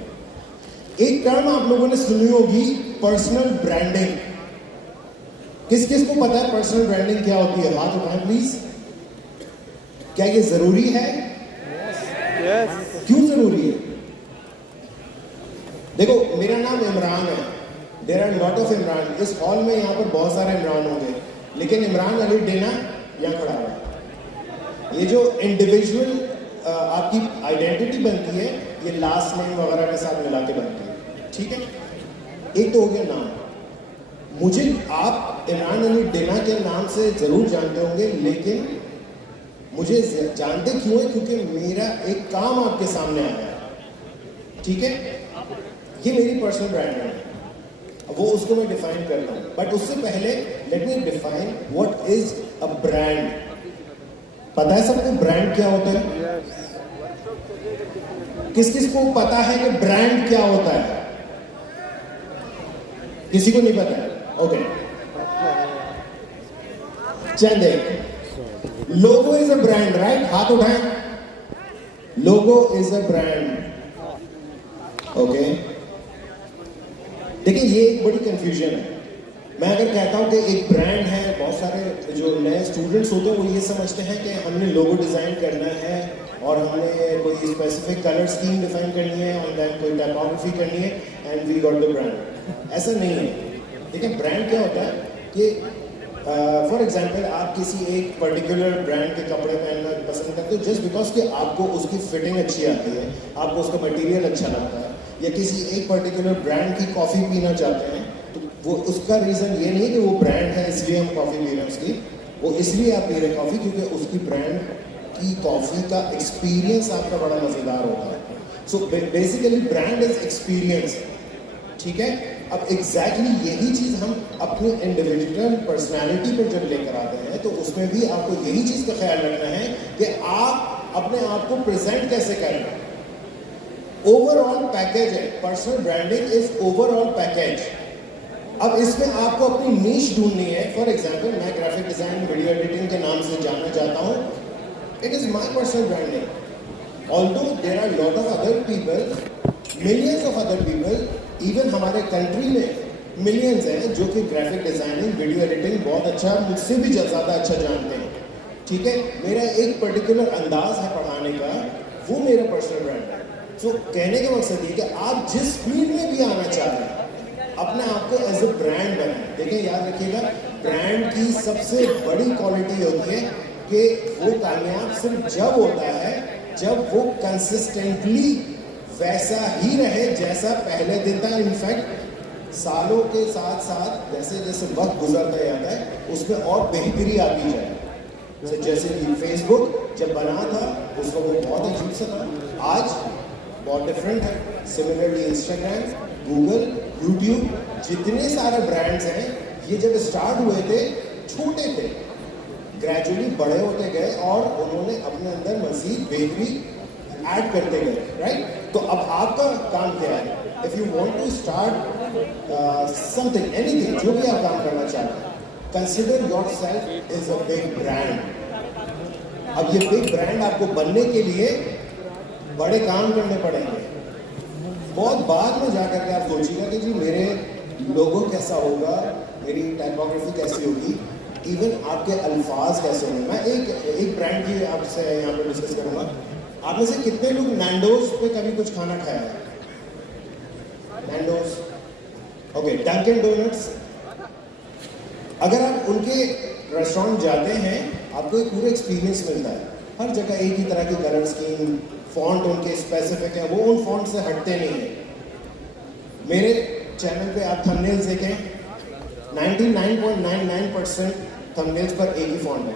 एक टर्म आप लोगों ने सुनी होगी, पर्सनल ब्रांडिंग। किस किस को पता है पर्सनल ब्रांडिंग क्या होती है? हाथ उठाएं प्लीज। क्या ये जरूरी है? यस। क्यों जरूरी है? देखो, मेरा नाम इमरान है। There are lot of Imran. इस हॉल में यहाँ पर बहुत सारे इमरान होंगे, लेकिन इमरान अली डेना यहाँ खड़ा है। ये जो इंडिविजुअल आपकी आइडेंटिटी बनती है, ये लास्ट नेम वगैरह के साथ मिला के बनती है, ठीक है? एक तो हो गया नाम, मुझे आप इमरान अली डिना के नाम से ज़रूर जानते होंगे, लेकिन मुझे जानते क्यों है? क्योंकि मेरा एक काम आपके सामने आया है, ठीक है? ये मेरी पर्सनल ब्रांड है, वो उसको मैं डिफाइन करता हूँ, बट उससे पहले let me define what is a brand. पता है सबको ब्रांड क्या होता है? किस किस को पता है कि ब्रांड क्या होता है? किसी को नहीं पता है? ओके, चंदे, लोगो इज अ ब्रांड, राइट? हाथ उठाएं। लोगो इज अ ब्रांड, ओके। देखिए ये एक बड़ी कंफ्यूजन है। मैं अगर कहता हूं कि एक ब्रांड है, बहुत सारे जो नए स्टूडेंट्स होते हैं वो ये समझते हैं कि हमने लोगो डिजाइन करना है और हमने कोई स्पेसिफिक कलर स्कीम डिफाइन करनी है और देन कोई टाइपोग्राफी करनी है and we got the brand. ऐसा नहीं है। देखिए ब्रांड क्या होता है कि फॉर एग्जाम्पल आप किसी एक पर्टिकुलर ब्रांड के कपड़े पहनना पसंद करते हो जस्ट बिकॉज कि आपको उसकी फिटिंग अच्छी आती है, आपको उसका मटेरियल अच्छा लगता है, या किसी एक पर्टिकुलर ब्रांड की कॉफ़ी पीना चाहते हैं, तो वो उसका रीज़न ये नहीं कि वो ब्रांड है इसलिए हम कॉफ़ी पी रहे हैं उसकी, वो इसलिए आप पी रहे हैं कॉफ़ी क्योंकि उसकी ब्रांड की कॉफ़ी का एक्सपीरियंस आपका बड़ा मज़ेदार होता है। So basically brand is experience, ठीक है? अब एग्जैक्टली यही चीज़ हम अपनी इंडिविजुअल पर्सनैलिटी पर जब लेकर आते हैं तो उसमें भी आपको यही चीज़ का ख्याल रखना है कि आप अपने आप को प्रेजेंट कैसे कर रहे हैं। ओवरऑल पैकेज है, personal branding is overall package. अब इसमें आपको अपनी नीश ढूंढनी है। फॉर एग्जांपल मैं ग्राफिक डिजाइन वीडियो एडिटिंग के नाम से जाना चाहता हूँ, it is my personal branding. Although there are lot of other people, millions of other people, even हमारे कंट्री में मिलियंस हैं जो कि ग्राफिक डिजाइनिंग वीडियो एडिटिंग बहुत अच्छा, मुझसे भी ज़्यादा अच्छा जानते हैं, ठीक है? मेरा एक पर्टिकुलर अंदाज है पढ़ाने का, वो मेरा पर्सनल ब्रांड है। तो कहने का मकसद ये कि आप जिस फील्ड में भी आना चाह रहे हैं अपने आप को एज ए ब्रांड बनाएं। देखिए याद रखिएगा, ब्रांड की सबसे बड़ी क्वालिटी होती है कि वो कामयाब सिर्फ जब होता है जब वो कंसिस्टेंटली वैसा ही रहे जैसा पहले दिन था। इनफैक्ट सालों के साथ साथ जैसे जैसे वक्त गुजरता जाता है उसमें और बेहतरी आती जाए। जैसे कि फेसबुक जब बना था उस वक्त वो बहुत अजीब सा था, आज बहुत डिफरेंट है। सिमिलरली इंस्टाग्राम, गूगल, यूट्यूब, जितने सारे ब्रांड्स हैं ये जब स्टार्ट हुए थे छोटे थे, ग्रेजुअली बड़े होते गए और उन्होंने अपने अंदर मजीद बेहतरी ऐड करते गए, राइट? तो अब आपका काम क्या है? If you want to start something, anything, जो भी आप काम करना चाहते हैं, consider yourself is a big brand. अब ये बिग ब्रांड आपको बनने के लिए बड़े काम करने पड़ेंगे। बहुत बाद में जाकर के आप सोचिएगा कि जी मेरे लोगो कैसा होगा, मेरी टाइपोग्राफी कैसी होगी, इवन आपके अल्फाज कैसे होंगे। मैं एक ब्रांड की आपसे यहाँ पर डिस्कस करूँगा। आप में से कितने लोग नैंडोज पे कभी कुछ खाना खाया है? Nando's, okay. डंकिन डोनट्स, अगर आप उनके रेस्टोरेंट जाते हैं आपको एक पूरा एक्सपीरियंस मिलता है। हर जगह एक ही तरह की कलर स्कीम, फॉन्ट उनके स्पेसिफिक है, वो उन फॉन्ट से हटते नहीं हैं। मेरे चैनल पे आप थंबनेल्स देखें, 99.99% थंबनेल्स पर एक ही फॉन्ट है,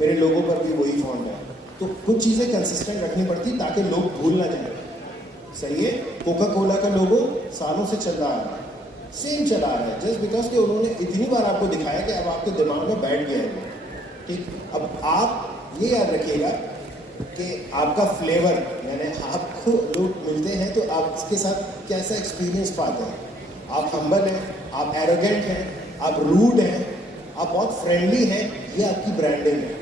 मेरे लोगों पर भी वही फॉन्ट है। तो कुछ चीज़ें कंसिस्टेंट रखनी पड़ती ताकि लोग भूल ना जाए। सही है? कोका कोला का लोगो सालों से चल रहा है, सेम चला रहा है, जस्ट बिकॉज कि उन्होंने इतनी बार आपको दिखाया कि अब आपके दिमाग में बैठ गया है। ठीक, अब आप ये याद रखिएगा कि आपका फ्लेवर, यानी आपको लोग मिलते हैं तो आप इसके साथ कैसा एक्सपीरियंस पाते हैं। आप हम्बल हैं, आप एरोगेंट हैं, आप रूड हैं, आप बहुत फ्रेंडली हैं, ये आपकी ब्रांडिंग है।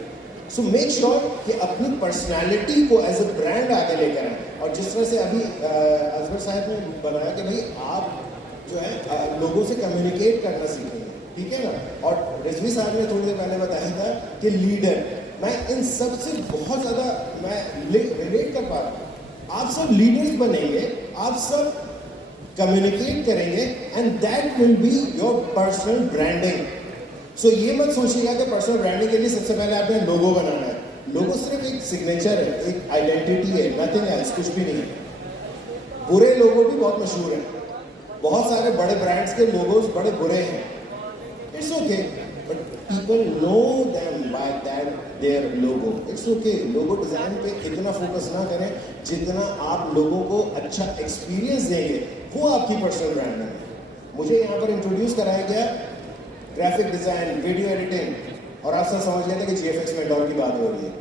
सो मेक श्योर कि अपनी पर्सनालिटी को एज ए ब्रांड आगे लेकर आए। और जिस तरह से अभी अजबर साहब ने बताया कि भाई आप जो है लोगों से कम्युनिकेट करना सीखेंगे, ठीक है ना। और रिजवी साहब ने थोड़ी देर पहले बताया था कि लीडर, मैं इन सब से बहुत ज़्यादा मैं रिलेट कर पा रहा हूँ। आप सब लीडर्स बनेंगे, आप सब कम्युनिकेट करेंगे and that will be your personal branding. So ये मत सोचिएगा कि पर्सनल ब्रांडिंग के लिए सबसे पहले आपने लोगो बनाना है। लोगो सिर्फ एक सिग्नेचर है, एक आइडेंटिटी है, नथिंग एल्स, कुछ भी नहीं है। बुरे लोगो भी बहुत मशहूर हैं, बहुत सारे बड़े ब्रांड्स के लोगोज बड़े बुरे हैं, it's okay, but people know them by that their logo. It's okay, logo design पे इतना फोकस ना करें जितना आप लोगों को अच्छा एक्सपीरियंस देंगे, वो आपकी पर्सनल ब्रांड है। मुझे यहाँ पर इंट्रोड्यूस कराया गया ग्राफिक डिजाइन, वीडियो एडिटिंग, और आप सब समझ लेते हैं कि GFX मेंटोर की बात हो रही है।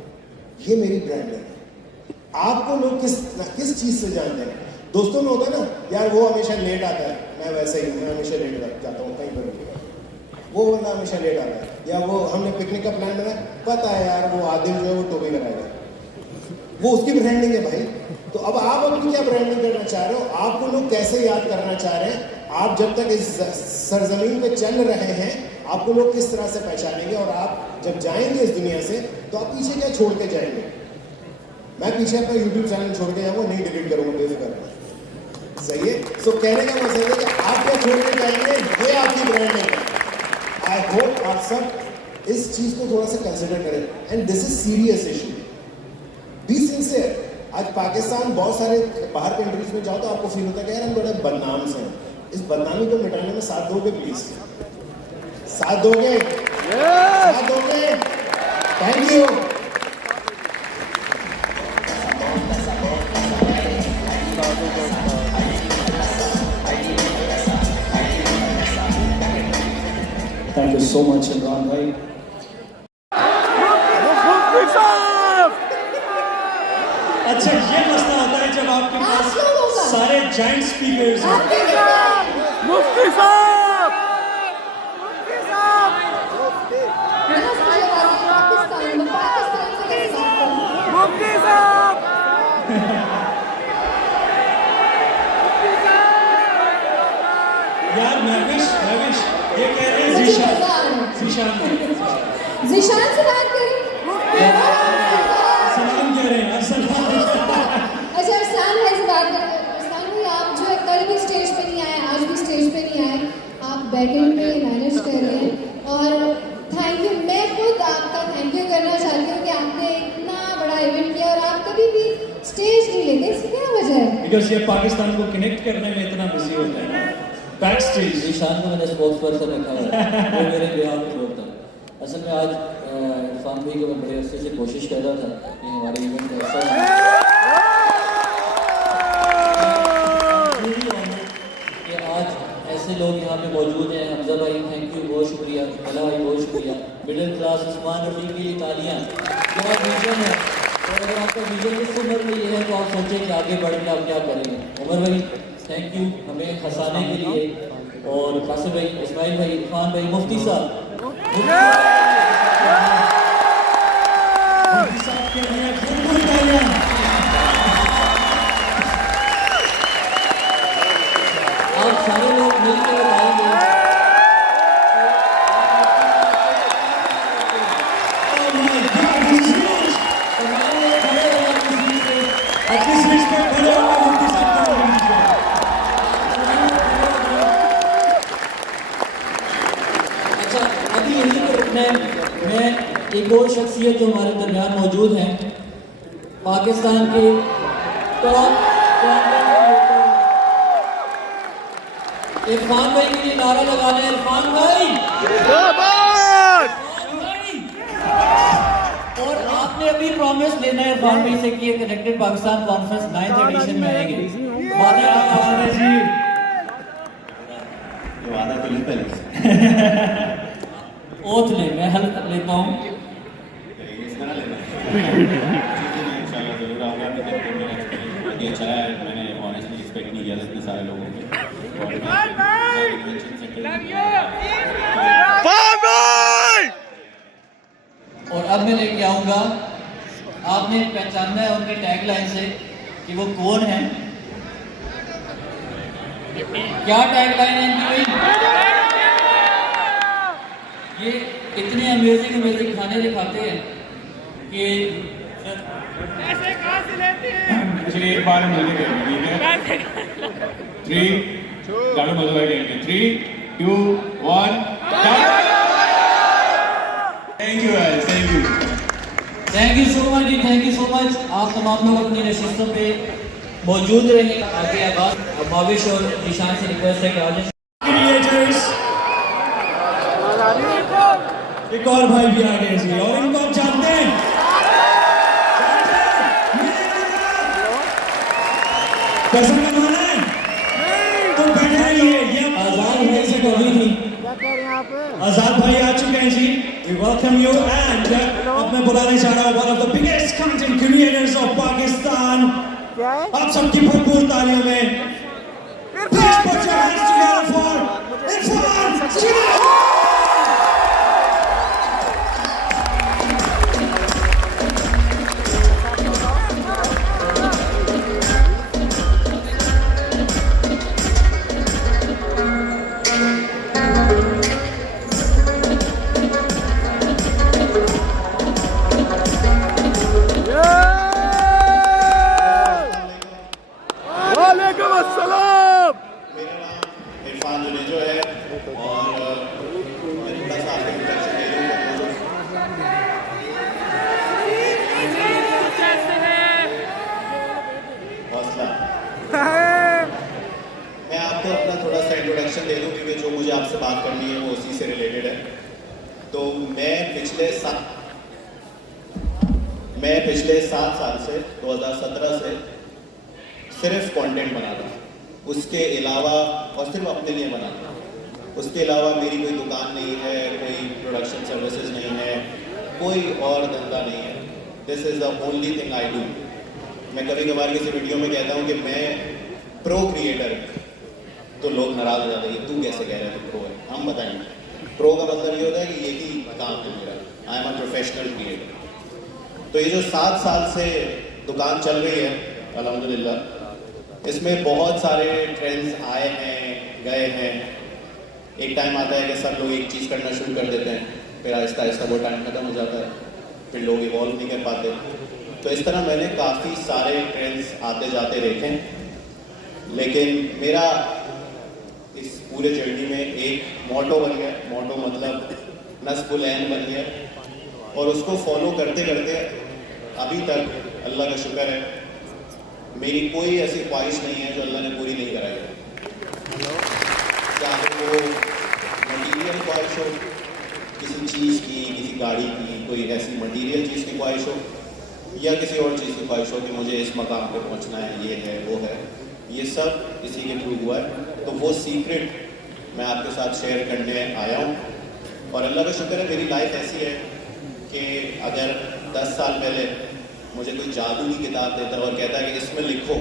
ये मेरी ब्रांड है। आपको लोग किस चीज से जानते हैं? दोस्तों में होता है ना, यार वो हमेशा लेट आता है, मैं वैसे ही हूँ, मैं हमेशा लेट जाता हूँ कहीं पर, वो बंदा हमेशा लेट आता है, या वो हमने पिकनिक का प्लान बनाया, पता है यार वो आदिल जो है वो टोपी लगाएगा, वो उसकी ब्रांडिंग है भाई। तो अब आप अपनी क्या ब्रांडिंग करना चाह रहे हो? आपको लोग कैसे याद करना चाह रहे हैं? आप जब तक इस सरजमीन पे चल रहे हैं, आपको लोग किस तरह से पहचानेंगे, और आप जब जाएंगे इस दुनिया से तो आप पीछे क्या छोड़ के जाएंगे? मैं पीछे अपना YouTube चैनल छोड़ के जाऊँगा, नहीं डिलीट करूँगा, बेफिक्र। सही है? सो कहने का मतलब है कि आप क्या छोड़ के जाएंगे, ये आपकी ब्रांडिंग है। आई होप आप सब इस चीज को थोड़ा सा कंसिडर करें, and this is serious issue. Be sincere. आज पाकिस्तान, बहुत सारे बाहर कंट्रीज में जाओ तो आपको फील होता है कि यार हम बड़े बदनाम से हैं। इस बदनामी को मिटाने में साथ दोगे प्लीज? साथ दोगे? साथ दोगे? Thank you. Thank you so much Imran भाई। अच्छा, ये मसला होता है जब आपके पास सारे जाइंट स्पीकर्स हैं। मुफ्ती साहब, मुफ्ती साहब, यार महविश ये कह रहे हैं ज़ीशान से बात करें। सलाम कह रहे हैं यार, सलाम। अच्छा, अरसलान भाई से बात करते हैं। अरसलान भाई, आप जो है कल भी स्टेज पे नहीं आए, आज भी स्टेज पे नहीं आए, आप बैकएंड पे मैनेज कर रहे हैं, और थैंक यू। मैं खुद आपका थैंक यू करना चाहती हूँ कि आपने इतना बड़ा इवेंट किया और आप कभी भी स्टेज नहीं लेते, इसकी क्या वजह है? बिकॉज ये पाकिस्तान को कनेक्ट करने में इतना बिजी होता है ना, बैक स्टेज। ईशान को मैंने स्पोक्स पर्सन रखा है, वो मेरे बिहार में बोलता है। असल में आज इरफान भाई को मैं बड़े अरसे से कोशिश कर रहा था कि हमारे इवेंट में ऐसा कि आज ऐसे लोग यहाँ पे मौजूद हैं। हमजा भाई थैंक यू, बहुत शुक्रिया। कला भाई बहुत शुक्रिया। मिडिल क्लास उस्मान रफी के लिए तालियाँ। क्या विजन है, और अगर आपका विजन इस उम्र में ये है तो आप सोचें कि आगे बढ़ के आप क्या करेंगे। उमर भाई थैंक यू हमें हंसाने के लिए, और कासिम भाई, इस्माइल भाई, इरफान भाई, मुफ्ती साहब के लिए भरपूर तालियां। आप सारे लोग मिलकर बताएंगे। अच्छा, अभी यहीं पर रुकना है। मैं एक और शख्सियत जो हमारे दरमियान मौजूद हैं, पाकिस्तान के टॉप इरफान भाई के लिए नारा लगा रहे हैं। इरफान भाई, और आपने अभी प्रॉमिस लेना है इरफान भाई से कि ये connected Pakistan conference 9th addition में आएंगे। वादा आपने जी, ये वादा तो नहीं पहले ओथ ले, मैं हल्का लेता हूँ। इंशाल्लाह जरूर आऊँगा। मेरा अच्छा है, मैंने ऑनेस्टली एक्सपेक्ट नहीं किया था इतने सारे लोगों को। और अब मैं लेके आऊँगा, आपने पहचानना है उनके टैगलाइन से कि वो कौन है। क्या टैगलाइन है इनकी भाई? ये इतने अमेजिंग खाने दिखाते हैं कि चलिए एक बार मिलने के ठीक है। 3 गाड़ो मजा आएगा। 3 2 1 thank you guys, thank you. Thank you so much जी, थैंक यू सो मच। आप तमाम लोग अपनी नशिस्तों पे मौजूद रहें। आगे आगाज माविश और निशान से रिक्वेस्ट है कि आज एक और भाई भी आ गए जी, और इनको आप जानते हैं? पैसा कमाना है तो बैठ जाइए। ये आजाद भाई से कमी थी। आजाद भाई आ चुके हैं जी, वी वेलकम यू। एंड अब मैं बुलाने जा रहा हूँ one of the biggest content creators of Pakistan. आप सबकी भरपूर तालियों में please put your hands together for Irfan चिनाई। इरफान जुनेजो है और मैं थोड़ा सा आपको इंट्रोडक्शन दे दूँ। हौसला मैं आपको अपना थोड़ा सा इंट्रोडक्शन दे दूँ क्योंकि जो मुझे आपसे बात करनी है वो उसी से रिलेटेड है। तो मैं पिछले 7 साल से 2017 से सिर्फ कंटेंट बनाता हूँ, उसके अलावा और सिर्फ अपने लिए बनाता हूँ। उसके अलावा मेरी कोई दुकान नहीं है, कोई प्रोडक्शन सर्विसेज नहीं है, कोई और धंधा नहीं है। This is the only thing I do. मैं कभी कभार किसी वीडियो में कहता हूँ कि मैं प्रो क्रिएटर, तो लोग नाराज हो जाते हैं, तू कैसे कह रहे हैं प्रो है। हम बताएंगे प्रो का मतलब ये होता है कि यही काम है मेरा, I am a professional creator. तो ये जो 7 साल से दुकान चल रही है अल्हम्दुलिल्लाह, इसमें बहुत सारे ट्रेंड्स आए हैं गए हैं। एक टाइम आता है कि सब लोग एक चीज़ करना शुरू कर देते हैं, फिर आहिस्ता आहिस्ता वो टाइम खत्म हो जाता है, फिर लोग इवॉल्व नहीं कर पाते। तो इस तरह मैंने काफ़ी सारे ट्रेंड्स आते जाते देखे, लेकिन मेरा इस पूरे जर्नी में एक मोटो बन गया। मोटो मतलब नस्बुल ऐन बन गया, और उसको फॉलो करते करते अभी तक अल्लाह का शुक्र है मेरी कोई ऐसी ख्वाहिश नहीं है जो अल्लाह ने पूरी नहीं कराई है। चाहे वो मटीरियल ख्वाहिश हो, किसी चीज़ की, किसी गाड़ी की, कोई ऐसी मटीरियल चीज़ की ख्वाहिश हो, या किसी और चीज़ की ख्वाहिश हो कि मुझे इस मकाम पे पहुंचना है, ये है वो है, ये सब इसी के थ्रू हुआ है। तो वो सीक्रेट मैं आपके साथ शेयर करने आया हूँ। और अल्लाह का शुक्र है मेरी लाइफ ऐसी है कि अगर 10 साल पहले मुझे कोई जादू की किताब देता है और कहता है कि इसमें लिखो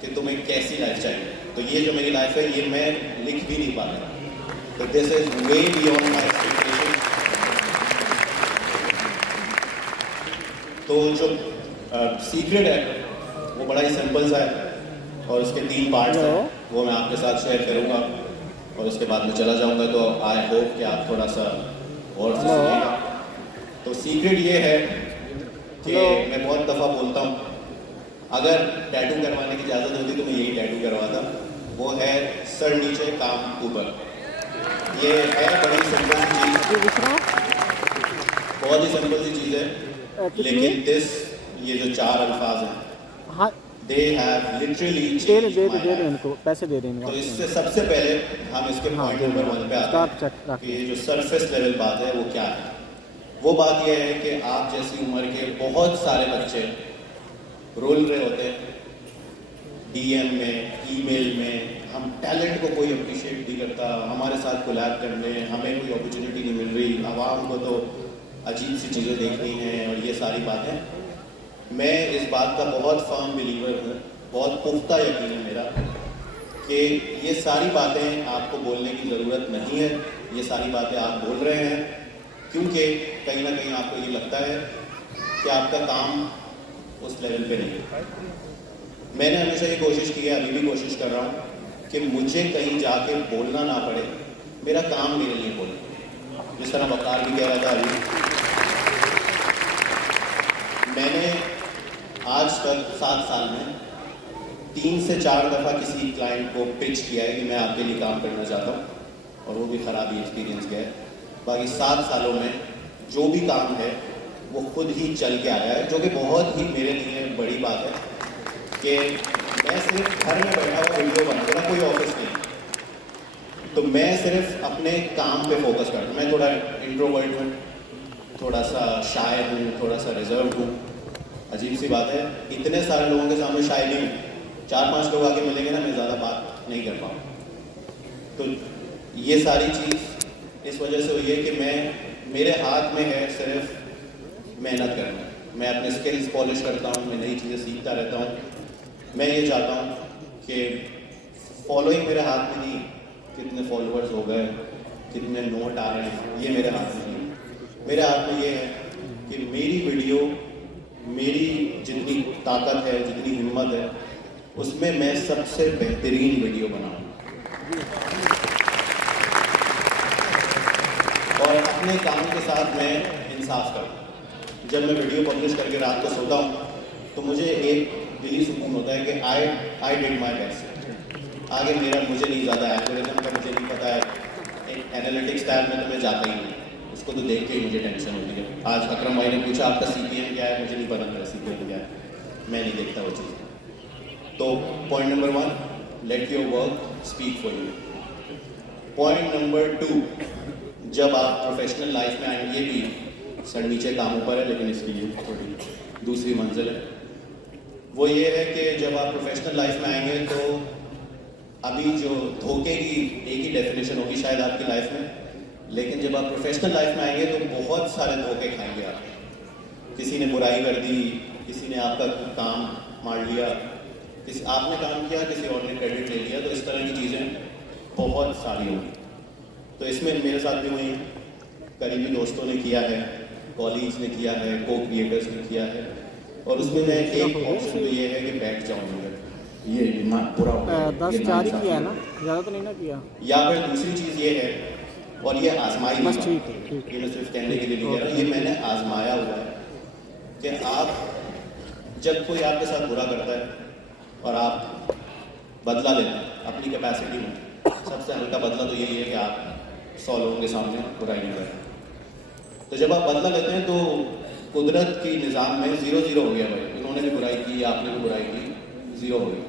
कि तुम्हें कैसी लाइफ चाहिए, तो ये जो मेरी लाइफ है ये मैं लिख भी नहीं पाता। तो this is way beyond my expectation. तो जो सीक्रेट है वो बड़ा ही सिंपल सा है, और उसके 3 पार्ट्स हैं, वो मैं आपके साथ शेयर करूँगा और उसके बाद में चला जाऊँगा। तो आई होप कि आप थोड़ा सा और से सुनिएगा। तो सीक्रेट ये है कि मैं बहुत दफ़ा बोलता हूँ, अगर टैटू करवाने की इजाज़त होती तो मैं यही टैटू करवाता। वो है सर नीचे काम ऊपर। ये है बड़ी सिंपल सी चीज़, बहुत ही सिंपल सी चीज़ है, लेकिन ये जो 4 अल्फाज हैं, दे हैव लिटरली इनको पैसे दे देंगे। तो इससे सबसे पहले हम इसके पॉइंट नंबर 1 पे आते हैं कि ये जो सरफेस लेवल बात है वो क्या है। वो बात यह है कि आप जैसी उम्र के बहुत सारे बच्चे रोल रहे होते हैं डीएम में, ईमेल में, हम टैलेंट को कोई अप्रिशिएट नहीं करता, हमारे साथ कोलैब करने हमें कोई अपॉर्चुनिटी नहीं मिल रही, आवाम को तो अजीब सी चीज़ें देखनी हैं और ये सारी बातें। मैं इस बात का बहुत फर्म बिलीवर हूँ, बहुत पुख्ता यकीन है मेरा कि ये सारी बातें आपको बोलने की ज़रूरत नहीं है। ये सारी बातें आप बोल रहे हैं क्योंकि कहीं ना कहीं आपको ये लगता है कि आपका काम उस लेवल पे नहीं है। मैंने हमेशा ये कोशिश की है, अभी भी कोशिश कर रहा हूँ कि मुझे कहीं जाके बोलना ना पड़े, मेरा काम मेरे लिए बोले। जिस तरह वकार भी कह रहा था अभी, मैंने आज तक 7 साल में 3 से 4 दफ़ा किसी क्लाइंट को पिच किया है कि मैं आपके लिए काम करना चाहता हूँ, और वो भी ख़राब ही एक्सपीरियंस गया है। बाकी 7 सालों में जो भी काम है वो खुद ही चल के आया है, जो कि बहुत ही मेरे लिए बड़ी बात है। कि मैं सिर्फ घर में बैठा हुआ वीडियो बना, मेरा कोई ऑफिस नहीं, तो मैं सिर्फ अपने काम पे फोकस करता हूँ। मैं थोड़ा इंट्रोवर्ट हूँ, थोड़ा सा शाय हूँ, थोड़ा सा रिजर्व हूँ। अजीब सी बात है, इतने सारे लोगों के सामने शाय नहीं हूँ। 4-5 लोग आगे मिलेंगे ना, मैं ज़्यादा बात नहीं कर पाऊँ। तो ये सारी चीज़ इस वजह से हुई है कि मेरे हाथ में है सिर्फ मेहनत करना। मैं अपने स्किल्स पॉलिश करता हूँ, मैं नई चीज़ें सीखता रहता हूँ। मैं ये चाहता हूँ कि फॉलोइंग मेरे हाथ में नहीं, कितने फॉलोअर्स हो गए, कितने नोट आ रहे हैं, ये मेरे हाथ में नहीं। मेरे हाथ में ये है कि मेरी वीडियो, मेरी जितनी ताकत है, जितनी हिम्मत है, उसमें मैं सबसे बेहतरीन वीडियो बनाऊँ और अपने काम के साथ मैं इंसाफ करूँ। जब मैं वीडियो पब्लिश करके रात को सोता हूँ तो मुझे एक दिली सुकून होता है कि आई डिड माई बेस्ट। आगे मुझे नहीं ज़्यादा एल्गोरिथम का मुझे नहीं पता है, एक एनालिटिक्स टैब में तो मैं जाता ही नहीं, उसको तो देख के ही मुझे टेंशन होती है। आज अकरम भाई ने पूछा आपका CPM क्या है, मुझे नहीं पता मेरा CPM क्या है, मैं नहीं देखता वो चीज़। तो point number 1, let your work speak for you. Point number 2, जब आप प्रोफेशनल लाइफ में आएंगे, ये भी सर नीचे काम ऊपर है लेकिन इसकी ये थोड़ी दूसरी मंजिल है, वो ये है कि जब आप प्रोफेशनल लाइफ में आएंगे तो अभी जो धोखे की एक ही डेफिनेशन होगी शायद आपकी लाइफ में, लेकिन जब आप प्रोफेशनल लाइफ में आएंगे तो बहुत सारे धोखे खाएंगे आप। किसी ने बुराई कर दी, किसी ने आपका काम मार लिया, आपने काम किया, किसी और ने क्रेडिट ले लिया, तो इस तरह की चीज़ें बहुत सारी होंगी। तो इसमें मेरे साथ भी वही करीबी दोस्तों ने किया है, कॉलीग्स ने किया है, को क्रिएटर्स ने किया है, और उसमें मैं एक ऑप्शन तो ये है कि बैठ जाऊँगा, ये पूरा 10-4 ही किया है ना, ज़्यादा तो नहीं ना किया। या फिर दूसरी चीज़ ये है, और ये आजमाई नहीं, ये मैं सिर्फ कहने के लिए नहीं कह रहा, ये मैंने आजमाया हुआ है कि आप जब कोई आपके साथ बुरा करता है और आप बदला लेते हैं अपनी कैपेसिटी में, सबसे हल्का बदला तो यही है कि आप 100 लोगों के सामने बुराई नहीं करें। तो जब आप बदला लेते हैं तो कुदरत की निज़ाम में 0-0 हो गया भाई, इन्होंने भी बुराई की, आपने भी बुराई की, 0 हो गई।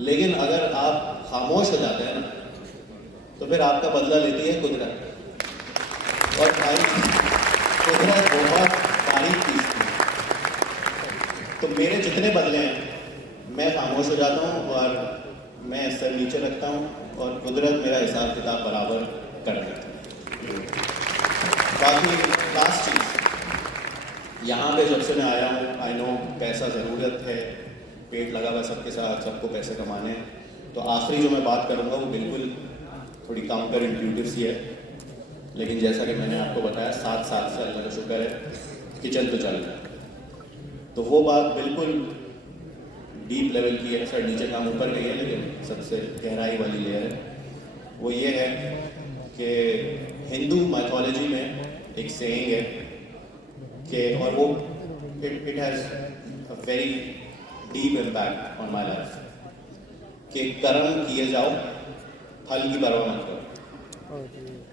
लेकिन अगर आप खामोश हो जाते हैं ना, तो फिर आपका बदला लेती है कुदरत, और भाई कुदरत बहुत बारीक चीज़ थी। तो मेरे जितने बदले हैं मैं खामोश हो जाता हूँ और मैं सर नीचे रखता हूँ और कुदरत मेरा हिसाब किताब बराबर कर देती है। बाकी लास्ट चीज़, यहाँ पे जब से मैं आया हूँ, आई नो पैसा ज़रूरत है, पेट लगा हुआ सबके साथ, सबको पैसे कमाने हैं, तो आखिरी जो मैं बात करूँगा वो बिल्कुल थोड़ी काउंटर इंट्यूटिव सी है, लेकिन जैसा कि मैंने आपको बताया 7 साल से अल्लाह का शुक्र है किचन तो चल रहा है। तो वो बात बिल्कुल डीप लेवल की है, सर नीचे काम ऊपर गई है, लेकिन सबसे गहराई वाली लेयर है, वो ये है कि हिंदू माइथोलॉजी में एक सेइंग है कि, और वो it has a very deep impact on my life, कि कर्म किए जाओ, फल की परवाह मत करो।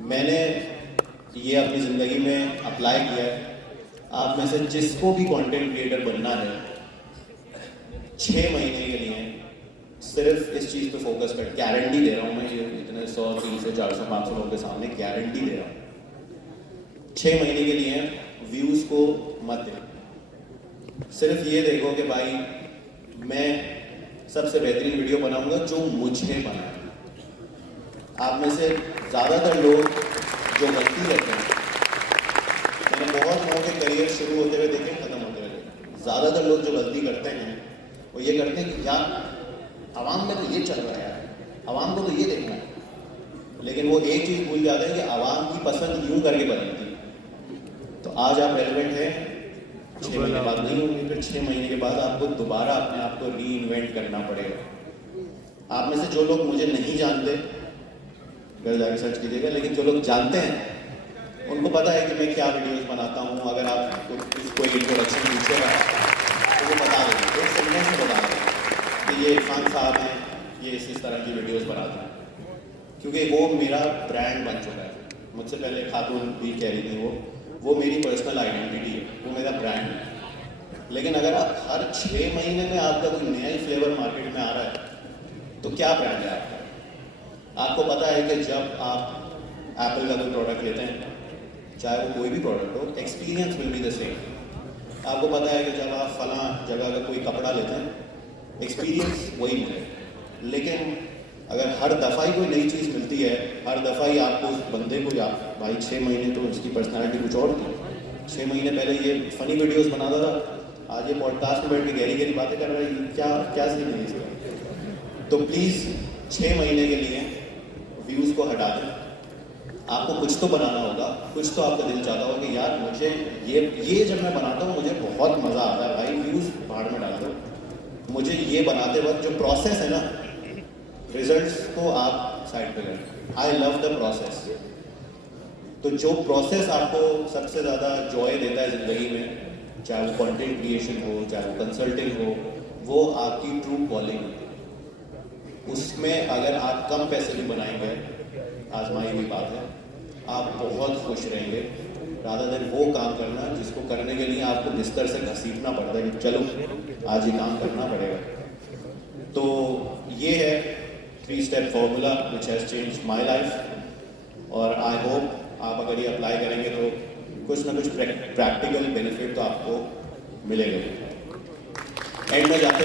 मैंने ये अपनी ज़िंदगी में अप्लाई किया है। आप में से जिसको भी कंटेंट क्रिएटर बनना है, 6 महीने के लिए सिर्फ इस चीज़ पे फोकस कर, गारंटी दे रहा हूँ मैं, ये इतने 100, 300, 400, 500 लोगों के सामने गारंटी दे रहा हूँ, 6 महीने के लिए व्यूज़ को मत दे। सिर्फ ये देखो कि भाई मैं सबसे बेहतरीन वीडियो बनाऊंगा जो मुझे बनाए। आप में से ज़्यादातर लोग जो गलती करते हैं, मैंने बहुत लोगों के करियर शुरू होते हुए देखे, ख़त्म होते हुए देखे, ज़्यादातर लोग जो गलती करते हैं वो ये करते हैं कि यार आवाम में तो ये चल रहा है, यार आवाम को तो ये देखना है, लेकिन वो एक चीज़ भूल जाते हैं कि आवाम की पसंद यूँ करके बदलती है। तो आज आप रेलेवेंट हैं, 6 महीने बाद नहीं होंगे, फिर 6 महीने के बाद आपको दोबारा अपने आप को री इन्वेंट करना पड़ेगा। आप में से जो लोग मुझे नहीं जानते, घर जाकर सर्च कीजिएगा, लेकिन जो लोग जानते हैं उनको पता है कि मैं क्या वीडियोस बनाता हूँ। अगर आप कोई इंट्रोडक्शन पूछेगा तो वो बता देंगे, एक सेगमेंट में बता देंगे कि ये इरफान साहब हैं, ये इस तरह की वीडियोस बनाते हैं, क्योंकि वो मेरा ब्रांड बन चुका है। मुझसे पहले खातून भी कह रही थी, वो मेरी पर्सनल आइडेंटिटी है, वो मेरा ब्रांड है। लेकिन अगर आप हर 6 महीने में आपका कोई नया ही फ्लेवर मार्केट में आ रहा है तो क्या ब्रांड है आपका? आपको पता है कि जब आप एप्पल का कोई प्रोडक्ट लेते हैं, चाहे वो कोई भी प्रोडक्ट हो, experience will be the same. आपको पता है कि जब आप फलां जगह का कोई कपड़ा लेते हैं, एक्सपीरियंस वही मिले। लेकिन अगर हर दफ़ा ही कोई नई चीज़ मिलती है, हर दफ़ा ही आपको उस बंदे को, या भाई 6 महीने तो उसकी पर्सनैलिटी कुछ और थी, 6 महीने पहले ये फ़नी वीडियोस बनाता था, आज ये पॉडकास्ट में बैठ के गहरी गहरी बातें कर रहा है, क्या क्या सही नहीं इसका। तो प्लीज़ 6 महीने के लिए व्यूज़ को हटा दें। आपको कुछ तो बनाना होगा, कुछ तो आपका दिल चाहता होगा कि यार मुझे ये जब मैं बनाता हूँ मुझे बहुत मज़ा आता है। भाई व्यूज़ भाड़ में डाल दो, मुझे ये बनाते वक्त जो प्रोसेस है ना, रिजल्ट्स को आप साइड पे करें। I love the process. तो जो प्रोसेस आपको सबसे ज़्यादा जॉय देता है ज़िंदगी में, चाहे वो कंटेंट क्रिएशन हो, चाहे वो कंसल्टिंग हो, वो आपकी ट्रू कॉलिंग है। उसमें अगर आप कम पैसे भी बनाएंगे, आजमाई हुई बात है, आप बहुत खुश रहेंगे रादर देन वो काम करना जिसको करने के लिए आपको बिस्तर से घसीटना पड़ता है कि चलो आज ये काम करना पड़ेगा। तो ये है 3 step formula which has change my life. और आई होप आप अगर ये अप्लाई करेंगे तो कुछ ना कुछ प्रैक्टिकल बेनिफिट तो आपको मिलेगा। एंड में जाते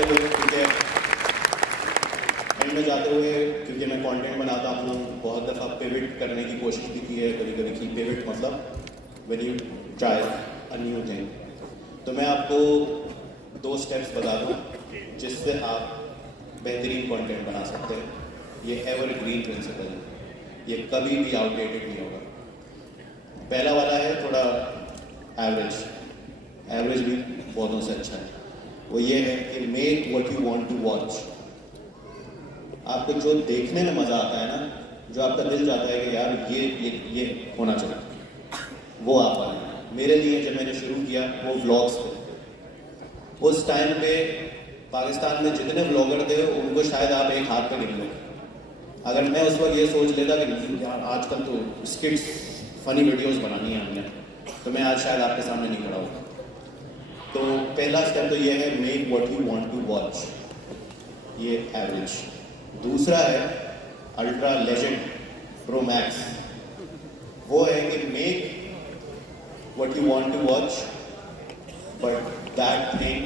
हुए क्योंकि मैं कंटेंट बनाता हूँ, बहुत दफ़ा पिवट करने की कोशिश भी की है, कभी कभी की पिवट मतलब when you try a new thing. तो मैं आपको 2 स्टेप्स बता दूँ जिससे आप बेहतरीन कंटेंट बना सकते हैं। ये एवरग्रीन प्रिंसिपल है, ये कभी भी आउटडेटेड नहीं होगा। पहला वाला है थोड़ा एवरेज भी बहुतों से अच्छा है। वो ये है कि make what you want to watch. आपको जो देखने में मज़ा आता है ना, जो आपका दिल चाहता है कि यार ये होना चाहिए, वो आप वाले। मेरे लिए जब मैंने शुरू किया वो व्लॉग्स थे। उस टाइम पे पाकिस्तान में जितने व्लॉगर थे उनको शायद आप एक हाथ पे गिन लो। अगर मैं उस वक्त ये सोच लेता कि यार आजकल तो स्किट्स, फनी वीडियोस बनानी है हमने, तो मैं आज शायद आपके सामने नहीं खड़ा होता। तो पहला स्टेप तो ये है make what you want to watch, ये एवरेज। दूसरा है अल्ट्रा लेजेंड प्रो मैक्स। वो है कि make what you want to watch but that thing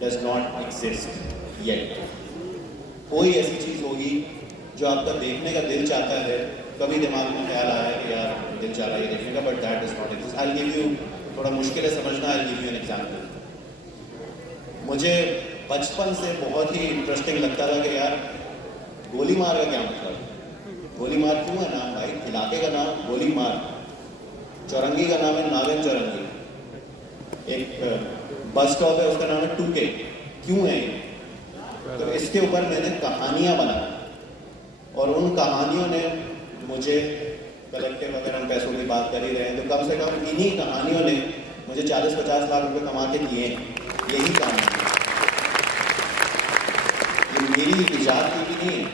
does not exist yet. कोई ऐसी चीज़ होगी जो आपका देखने का दिल चाहता है, कभी दिमाग में ख्याल आया कि यार दिल चाह रहा है ये देखने का, but that does not exist. I give you, थोड़ा मुश्किल है समझना, I give you an example. मुझे बचपन से बहुत ही इंटरेस्टिंग लगता था कि यार गोली मार का क्या मतलब, गोली मार क्यों है नाम भाई, इलाके का नाम गोली मार, चौरंगी का नाम है नागन चौरंगी, एक बस स्टॉप है उसका नाम है 2K, क्यों है ये? तो इसके ऊपर मैंने कहानियाँ बनाई और उन कहानियों ने मुझे, कलेक्टिव अगर हम पैसों की बात कर ही रहे हैं तो कम से कम इन्हीं कहानियों ने मुझे 40-50 लाख रुपए कमा के दिए। यही काम है, ये मेरी इजाद की भी नहीं है,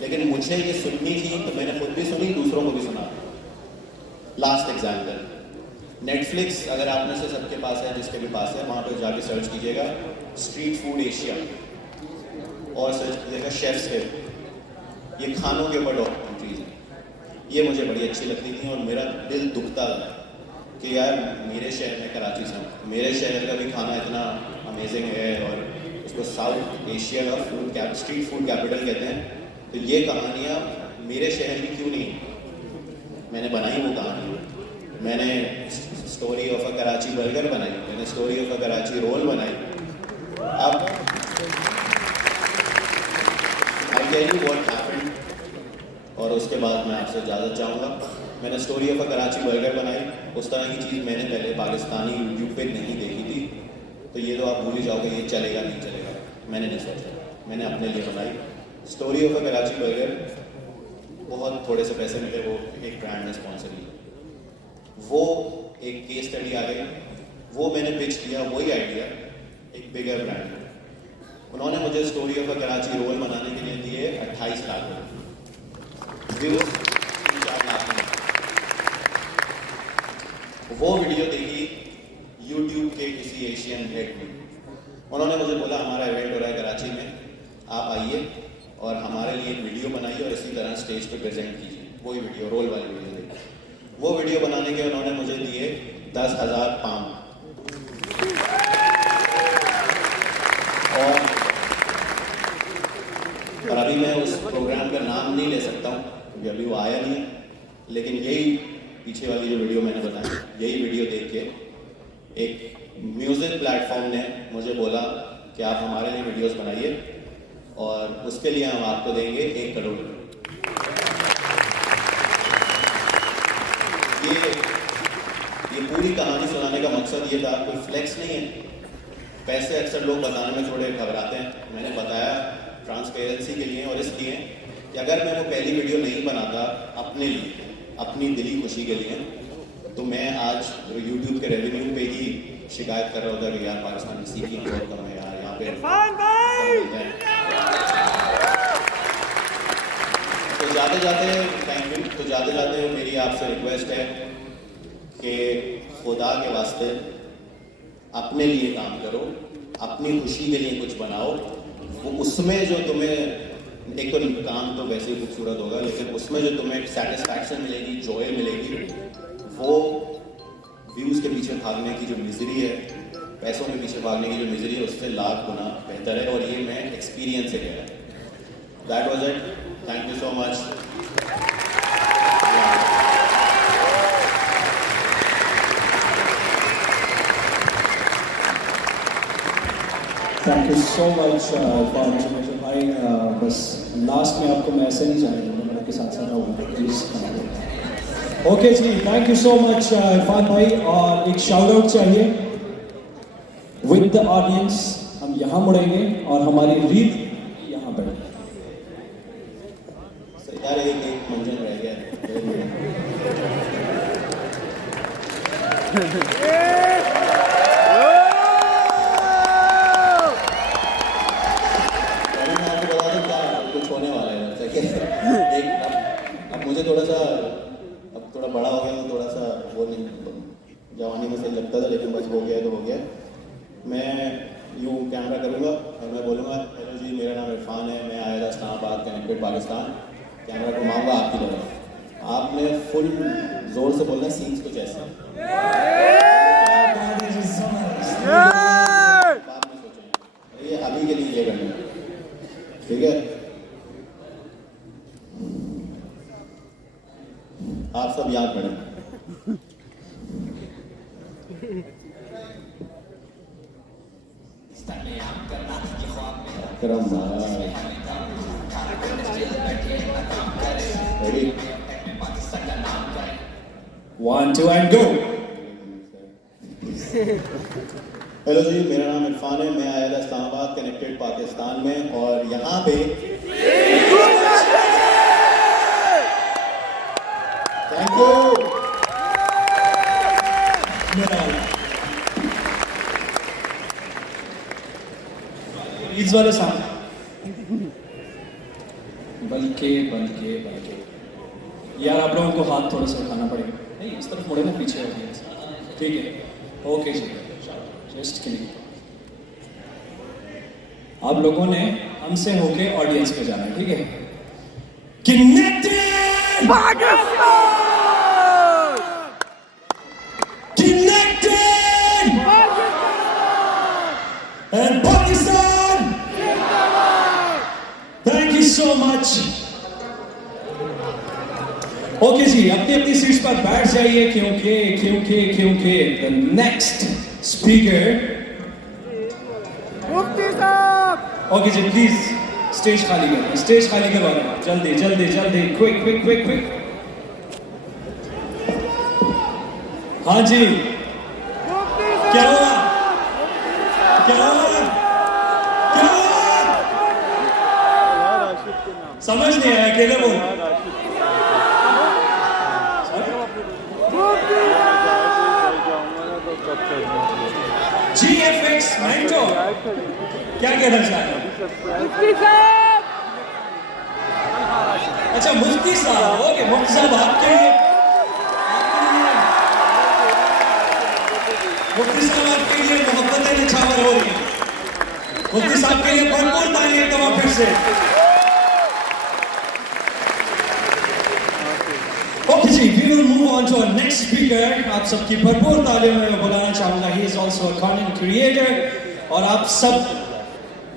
लेकिन मुझे ये सुननी थी तो मैंने खुद भी सुनी, दूसरों को भी सुना। लास्ट एग्जाम्पल, नेटफ्लिक्स अगर आप में से सबके पास है, जिसके भी पास है, वहाँ पर जाके सर्च कीजिएगा स्ट्रीट फूड एशिया और सर्च कीजिएगा शेफ्स है। ये खानों के ऊपर डॉक्यूमेंट्रीज हैं, ये मुझे बड़ी अच्छी लगती थी और मेरा दिल दुखता था कि यार मेरे शहर में, कराची से, मेरे शहर का भी खाना इतना अमेजिंग है और उसको साउथ एशिया का फूड स्ट्रीट फूड कैपिटल कहते हैं, तो ये कहानियाँ मेरे शहर की क्यों नहीं? मैंने बनाई वो कहानी। मैंने story of a Karachi burger बनाई, मैंने story of a Karachi roll बनाई। अब I tell you what happened, और उसके बाद मैं आपसे इजाज़त चाहूँगा। मैंने story of a Karachi burger बनाई, उस तरह की चीज़ मैंने पहले पाकिस्तानी यूट्यूब पे नहीं देखी थी, तो ये तो आप भूल ही जाओगे ये चलेगा नहीं चलेगा, मैंने नहीं सोचा, मैंने अपने लिए बनाई story of a Karachi burger. बहुत थोड़े से पैसे मिले, वो एक ब्रांड ने स्पॉन्सर किया, वो एक केस स्टडी आ गई, वो मैंने पिच किया, वही आइडिया एक बिगर ब्रांड में। उन्होंने मुझे story of a Karachi roll बनाने के लिए दिए 28 लाख व्यूज, 3-4 लाख में। वो वीडियो देखी यूट्यूब के किसी एशियन हेड ने। उन्होंने मुझे बोला हमारा इवेंट हो रहा है कराची में, आप आइए और हमारे लिए एक वीडियो बनाइए और इसी तरह स्टेज पे प्रेजेंट कीजिए। वही वीडियो, रोल वाली वीडियो देखिए। वो वीडियो बनाने के उन्होंने मुझे दिए 10,000 पाउंड। और अभी मैं उस प्रोग्राम का नाम नहीं ले सकता हूँ क्योंकि अभी वो आया नहीं है, लेकिन यही पीछे वाली जो वीडियो मैंने बनाई, यही वीडियो देख के एक म्यूजिक प्लेटफॉर्म ने मुझे बोला कि आप हमारे लिए वीडियोस बनाइए और उसके लिए हम आपको देंगे 1 करोड़। ये पूरी कहानी सुनाने का मकसद ये था, कोई फ्लेक्स नहीं है। पैसे अक्सर लोग बताने में थोड़े घबराते हैं। मैंने बताया ट्रांसपेरेंसी के लिए और इसलिए कि अगर मैं वो पहली वीडियो नहीं बनाता अपने लिए, अपनी दिली खुशी के लिए, तो मैं आज यूट्यूब के रेवेन्यू पे ही शिकायत कर रहा होता कि यार पाकिस्तान में सीखी बहुत कम है यार, यहाँ पे तो जाते जाते थैंक यू। तो जाते जाते मेरी आपसे रिक्वेस्ट है कि खुदा के वास्ते अपने लिए काम करो, अपनी खुशी के लिए कुछ बनाओ। वो उसमें जो तुम्हें, एक तो काम तो वैसे ही खूबसूरत होगा, लेकिन उसमें जो तुम्हें सेटिस्फैक्शन मिलेगी, जॉय मिलेगी, वो व्यूज़ के पीछे भागने की जो मिजरी है, पैसों के पीछे भागने की जो मिजरी है, उससे लाख गुना बेहतर है। और ये मैं एक्सपीरियंस से कह रहा हूँ। That was it. Thank you so much. Thank you so much भाई। बस लास्ट में आपको मैं ऐसे नहीं चाहिए, मैं आपके साथ साथ रहूँगा प्लीज। ओके जी, thank you so much Irfan भाई। और एक शाउट आउट चाहिए विद द ऑडियंस। हम यहाँ मुड़ेंगे और हमारी रीत यहाँ बढ़ेगी। यार एक मंजन रह गया। अब मुझे थोड़ा सा, अब थोड़ा बड़ा हो गया, थोड़ा सा वो नहीं, जवानी में सही लगता था, लेकिन बस हो गया तो हो गया। मैं यूँ कैमरा करूँगा और मैं बोलूँगा हेलो जी, मेरा नाम इरफान है, मैं आया था इस्लामाबाद कनेक्टेड पाकिस्तान। कैमरा घुमाऊँगा आपकी तरफ, आपने फुल जोर से बोलना सीन्स कुछ ऐसे। बाद में सोचेंगे, ये अभी के लिए ये करना, ठीक है? आप सब याद करें। रेडी? 1 2 and go। हेलो जी, मेरा नाम इरफान है, मैं आया था इस्लामाबाद कनेक्टेड पाकिस्तान में और यहाँ पे थैंक यू। ईद वाले सामने बल्कि यार आप लोगों को हाथ थोड़ा सा उठाना पड़ेगा। नहीं, इस तरफ मुड़े ना, पीछे हो गया। ठीक है, ओके जी, जस्ट के लिए आप लोगों ने हमसे होके ऑडियंस पे जाना है, ठीक है? Connected Pakistan, connected and Pakistan, thank you so much. Okay जी, अपनी अपनी सीट्स पर बैठ जाइए क्योंकि द नेक्स्ट स्पीकर मुफ्ती साहब। ओके जी, प्लीज स्टेज खाली करो, स्टेज खाली करवाना, जल्दी जल्दी जल्दी, क्विक। हाँ जी, क्या हुआ? समझ नहीं आया, अकेले बोल। GFX मेंटोर क्या कहना चाहते हैं? मुफ्ती साहब। अच्छा, मुफ्ती साहब, ओके, मुफ्ती साहब आपके लिए मुफ्ती साहब आपके लिए मोहब्बतें निछावर हो रही हैं। मुफ्ती साहब के लिए भरपूर तालियां एक बार फिर से। ओके जी, we will move on to our next speaker. आप सबकी भरपूर तालियों में मैं बुलाना चाहूंगा। He is also a content creator और आप सब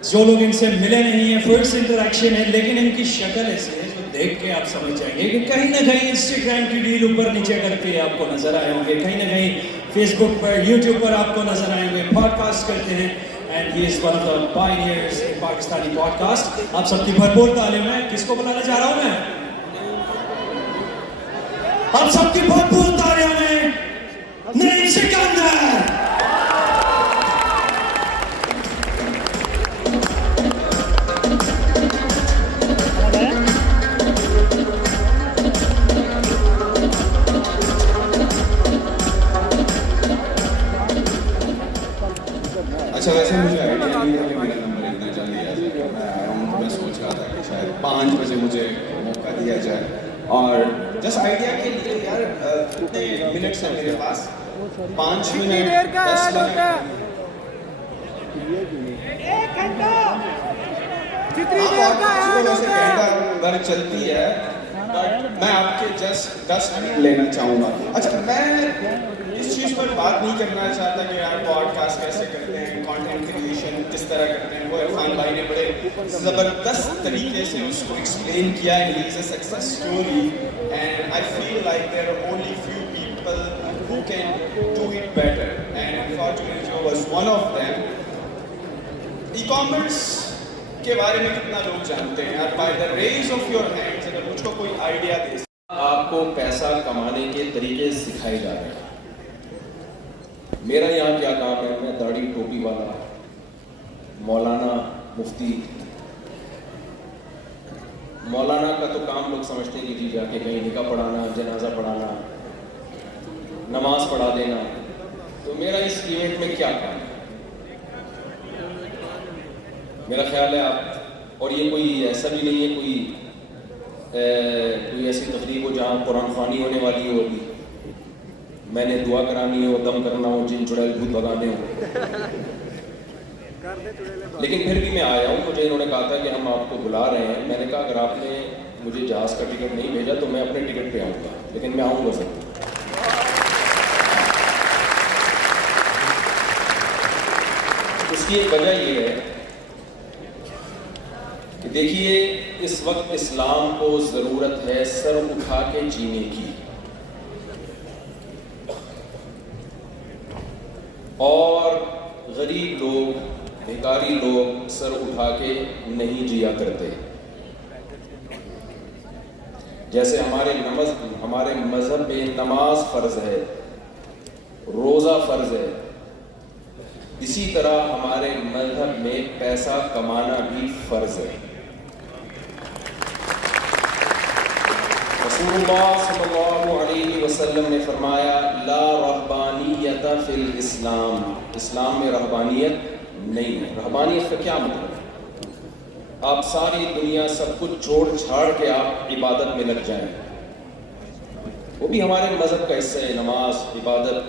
जो लोग इनसे मिले नहीं हैं, फर्स्ट इंटरेक्शन है, लेकिन इनकी शक्ल ऐसी है जो देख के आप समझ जाएंगे कि कहीं ना कहीं इंस्टाग्राम की रील ऊपर नीचे करते हैं आपको नजर आए होंगे, कहीं ना कहीं फेसबुक पर, यूट्यूब पर आपको नजर आए होंगे, पॉडकास्ट करते हैं and he is one of the pioneers in Pakistani podcast. आप सबकी भरपूर तालियों में किसको बुलाने जा रहा हूं मैं? आप सबकी भरपूर तालियों में नईम सिकंदर। अच्छा, वैसे मुझे आइडिया नहीं था कि मेरा नंबर इतना जल्दी आ जाएगा। मैं आया हूँ तो मैं सोच रहा था कि शायद 5 बजे मुझे मौका दिया जाए, और जस्ट आइडिया के लिए यार कितने मिनट्स हैं मेरे पास? 5 मिनट, 10 मिनट, 1 घंटा, जितनी देर का है वैसे घंटा भर चलती है, बट मैं आपके जस्ट 10 मिनट लेना चाहूँगा। अच्छा, मैं इस चीज़ पर बात नहीं करना चाहता कि यार पॉडकास्ट कैसे करते हैं, कंटेंट क्रिएशन किस तरह करते हैं। वो इरफान भाई ने बड़े ज़बरदस्त तरीके से उसको एक्सप्लेन किया है। He is a success story and I feel like there are only few people who can do it better and unfortunately जो was one of them. E-commerce के बारे में कितना लोग जानते हैं यार? By the raise of your hands अगर मुझको कोई आइडिया दे। आपको पैसा कमाने के तरीके सिखाए जा रहे हैं। मेरा यहाँ क्या काम है? मैं दाढ़ी टोपी वाला मौलाना, मुफ्ती। मौलाना का तो काम लोग समझते हैं कि जी जाके कहीं निकाह पढ़ाना, जनाजा पढ़ाना, नमाज पढ़ा देना। तो मेरा इस इवेंट में क्या काम है? मेरा ख्याल है आप, और ये कोई ऐसा भी नहीं है कोई ऐसी तकरीब हो जहाँ कुरान ख़वानी होने वाली हो, अभी मैंने दुआ करानी हो, दम करना हो, जिन चुड़ैल भूत भगाने हो। लेकिन फिर भी मैं आया हूँ। मुझे इन्होंने कहा था कि हम आपको बुला रहे हैं। मैंने कहा अगर आपने मुझे जहाज़ का टिकट नहीं भेजा तो मैं अपने टिकट पे आऊँगा, लेकिन मैं आऊँगा ज़रूर। इसकी एक वजह ये है कि देखिए, इस वक्त इस्लाम को ज़रूरत है सर उठा के जीने की, और गरीब लोग, भिखारी लोग सर उठा के नहीं जिया करते। जैसे हमारे मजहब में नमाज फर्ज है, रोजा फर्ज है, इसी तरह हमारे मजहब में पैसा कमाना भी फर्ज है। रसूलुल्लाह सल्लल्लाहु अलैहि वसल्लम ने फरमाया, ला रहबानियत फिल इस्लाम, इस्लाम में रहबानियत नहीं है। रहबानियत का क्या मतलब? आप सारी दुनिया सब कुछ छोड़ छाड़ के आप इबादत में लग जाएं। वो भी हमारे मजहब का हिस्सा है, नमाज, इबादत।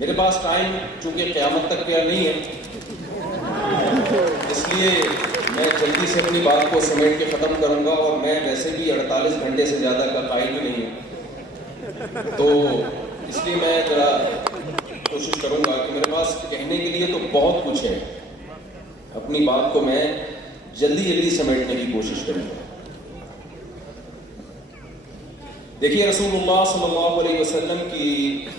मेरे पास टाइम चूंकि क़यामत तक का नहीं है, इसलिए मैं जल्दी से अपनी बात को समेट के ख़त्म करूंगा, और मैं वैसे भी 48 घंटे से ज़्यादा का कायल भी नहीं हूँ, तो इसलिए मैं ज़रा कोशिश करूंगा कि मेरे पास कहने के लिए तो बहुत कुछ है। अपनी बात को मैं जल्दी समेटने की कोशिश करूंगा। देखिए, रसूलुल्लाह सल्लल्लाहु अलैहि वसल्लम की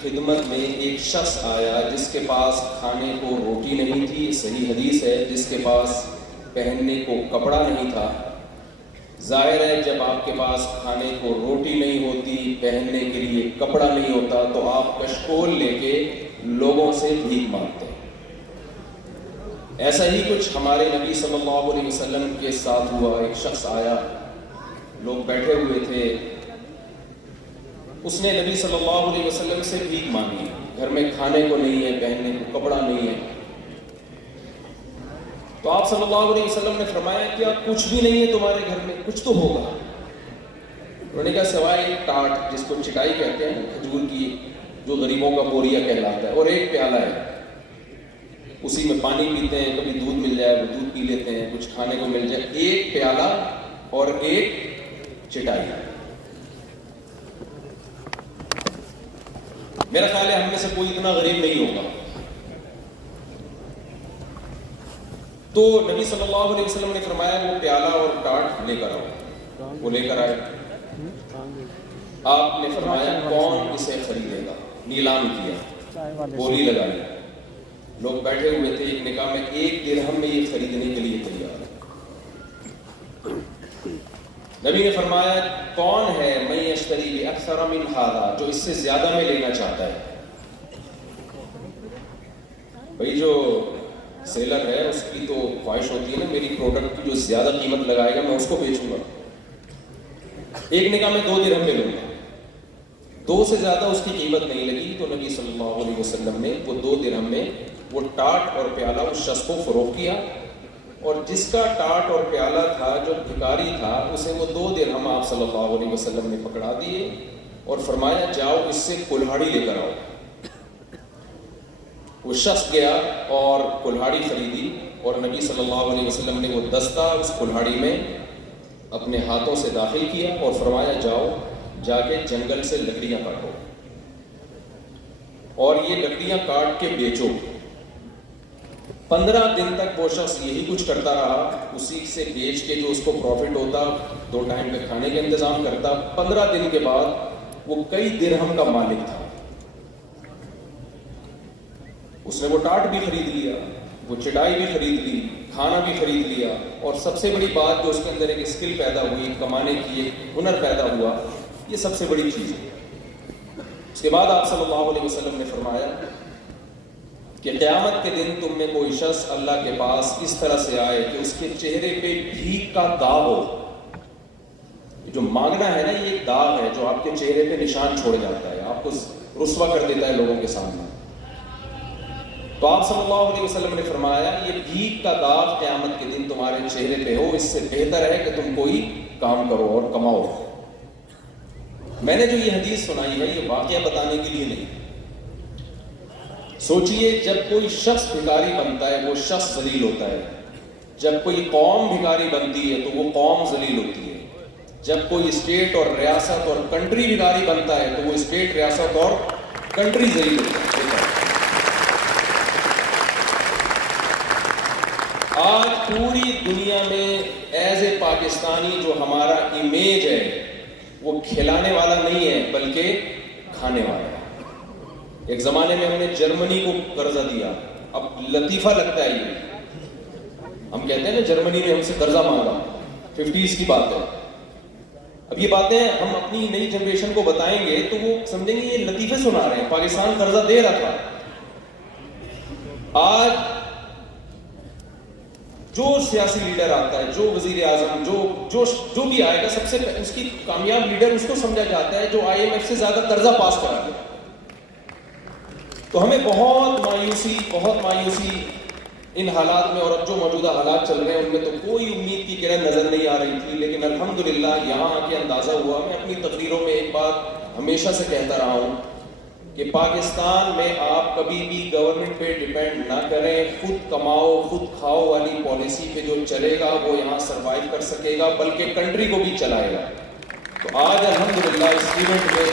खिदमत में एक शख्स आया जिसके पास खाने को रोटी नहीं थी। सही हदीस है, जिसके पास पहनने को कपड़ा नहीं था। जाहिर है, जब आपके पास खाने को रोटी नहीं होती, पहनने के लिए कपड़ा नहीं होता, तो आप कशकोल लेके लोगों से भीख मांगते हैं। ऐसा ही कुछ हमारे नबी सल्लल्लाहु अलैहि वसल्लम के साथ हुआ। एक शख्स आया, लोग बैठे हुए थे, उसने नबी सल्लल्लाहु अलैहि वसल्लम से भीख मांगी। घर में खाने को नहीं है, पहनने को कपड़ा नहीं है। तो आप सल्लल्लाहु अलैहि वसल्लम ने फरमाया, क्या कुछ भी नहीं है तुम्हारे घर में? कुछ तो होगा। उन्होंने कहा, सिवाय एक टाट, जिसको चिटाई कहते हैं, खजूर की जो गरीबों का बोरिया कहलाता है, और एक प्याला है, उसी में पानी पीते हैं, कभी दूध मिल जाए वो दूध पी लेते हैं, कुछ खाने को मिल जाए, एक प्याला और एक चटाई। मेरा ख्याल है हम में से कोई इतना गरीब नहीं होगा। तो नबी सल्लल्लाहु अलैहि वसल्लम ने फरमाया वो प्याला और टाट लेकर आओ। वो लेकर आए। आपने फरमाया कौन इसे खरीदेगा? नीलाम किया, बोली लगाई, लोग बैठे हुए थे। एक निकाह में 1 दिरहम में ये खरीदने के लिए तैयार है। नबी ने फरमाया कौन है मैं यश्तरी बि अक्सर मिन हादा, जो इससे ज्यादा में लेना चाहता है। भाई जो सेलर है उसकी तो ख्वाहिश होती है ना, मेरी प्रोडक्ट की जो ज्यादा कीमत लगाएगा मैं उसको बेचूंगा। एक निकाह में 2 दिरहम में लूंगा, 2 से ज्यादा उसकी कीमत नहीं लगी तो नबी सल्लल्लाहु अलैहि वसल्लम ने वो 2 दिरहम में वो टाट और प्याला उस शख्स को फरोख्त किया। और जिसका टाट और प्याला था, जो भिखारी था, उसे वो 2 दिरहम आप सल्लल्लाहु अलैहि वसल्लम ने पकड़ा दिए और फरमाया जाओ इससे कुल्हाड़ी लेकर आओ। वो शख्स गया और कुल्हाड़ी खरीदी और नबी सल्लल्लाहु अलैहि वसल्लम ने वो दस्ता उस कुल्हाड़ी में अपने हाथों से दाखिल किया और फरमाया जाओ जाके जंगल से लकड़ियां काटो और ये लकड़ियां काट के बेचो। 15 दिन तक वो शख्स यही कुछ करता रहा, उसी से बेच के जो उसको प्रॉफिट होता, 2 टाइम के खाने का इंतजाम करता। 15 दिन के बाद वो कई दिरहम का मालिक था। उसने वो टाट भी खरीद लिया, वो चटाई भी खरीद ली, खाना भी खरीद लिया, और सबसे बड़ी बात जो उसके अंदर एक स्किल पैदा हुई, कमाने की एक हुनर पैदा हुआ, ये सबसे बड़ी चीज है। उसके बाद आप सल्लल्लाहु अलैहि वसल्लम ने फरमाया कि क़यामत के दिन तुम में कोई शख्स अल्लाह के पास इस तरह से आए कि उसके चेहरे पे भीख का दाग हो। जो मांगना है ना, ये एक दाग है जो आपके चेहरे पे निशान छोड़ जाता है, आपको रुस्वा कर देता है लोगों के सामने। तो आप सल्लल्लाहु अलैहि वसल्लम ने फरमाया ये भीख का दाग क़यामत के दिन तुम्हारे चेहरे पे हो, इससे बेहतर है कि तुम कोई काम करो और कमाओ। मैंने जो ये हदीस सुनाई है, ये वाकया बताने के लिए नहीं। सोचिए, जब कोई शख्स भिखारी बनता है वो शख्स जलील होता है, जब कोई कौम भिखारी बनती है तो वो कौम जलील होती है, जब कोई स्टेट और रियासत और कंट्री भिखारी बनता है तो वो स्टेट, रियासत और कंट्री जलील होता है। आज पूरी दुनिया में एज ए पाकिस्तानी जो हमारा इमेज है वो खिलाने वाला नहीं है बल्कि खाने वाला है। एक जमाने में हमने जर्मनी को कर्जा दिया, अब लतीफा लगता है ये, हम कहते हैं ना जर्मनी ने हमसे कर्जा मांगा, 50s की बात है। अब ये बातें हम अपनी नई जनरेशन को बताएंगे तो वो समझेंगे ये लतीफे सुना रहे हैं, पाकिस्तान कर्जा दे रहा था। आज जो सियासी लीडर आता है, जो वजीर आजम, जो भी आएगा, सबसे उसकी कामयाब लीडर उसको समझा जाता है जो IMF से ज्यादा कर्जा पास करा दिया। तो हमें बहुत मायूसी इन हालात में, और अब जो मौजूदा हालात चल रहे हैं उनमें तो कोई उम्मीद की किरण नजर नहीं आ रही थी। लेकिन अल्हम्दुलिल्लाह यहाँ आके अंदाजा हुआ। मैं अपनी तकरीरों में एक बात हमेशा से कहता रहा हूँ कि पाकिस्तान में आप कभी भी गवर्नमेंट पे डिपेंड ना करें, खुद कमाओ खुद खाओ वाली पॉलिसी पे जो चलेगा वो यहाँ सरवाइव कर सकेगा, बल्कि कंट्री को भी चलाएगा। तो आज अल्हम्दुलिल्लाह इस इवेंट में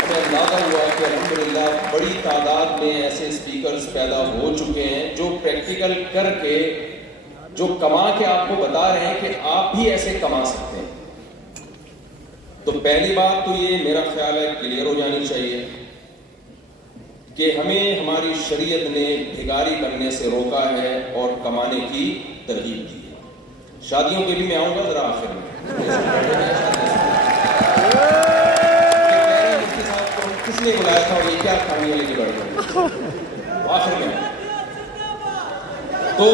हमें अंदाजा हुआ कि अल्हम्दुलिल्लाह बड़ी तादाद में ऐसे स्पीकर्स पैदा हो चुके हैं जो प्रैक्टिकल करके, जो कमा के आपको बता रहे हैं कि आप भी ऐसे कमा सकते हैं। तो पहली बात तो ये मेरा ख्याल है क्लियर हो जानी चाहिए कि हमें हमारी शरीयत ने भिखारी बनने से रोका है और कमाने की तरगीब दी है। शादियों के भी मैं आऊंगा जरा आखिर में। किसने बुलाया था और ये क्या खाने लेके बढ़ गए आखिर में? तो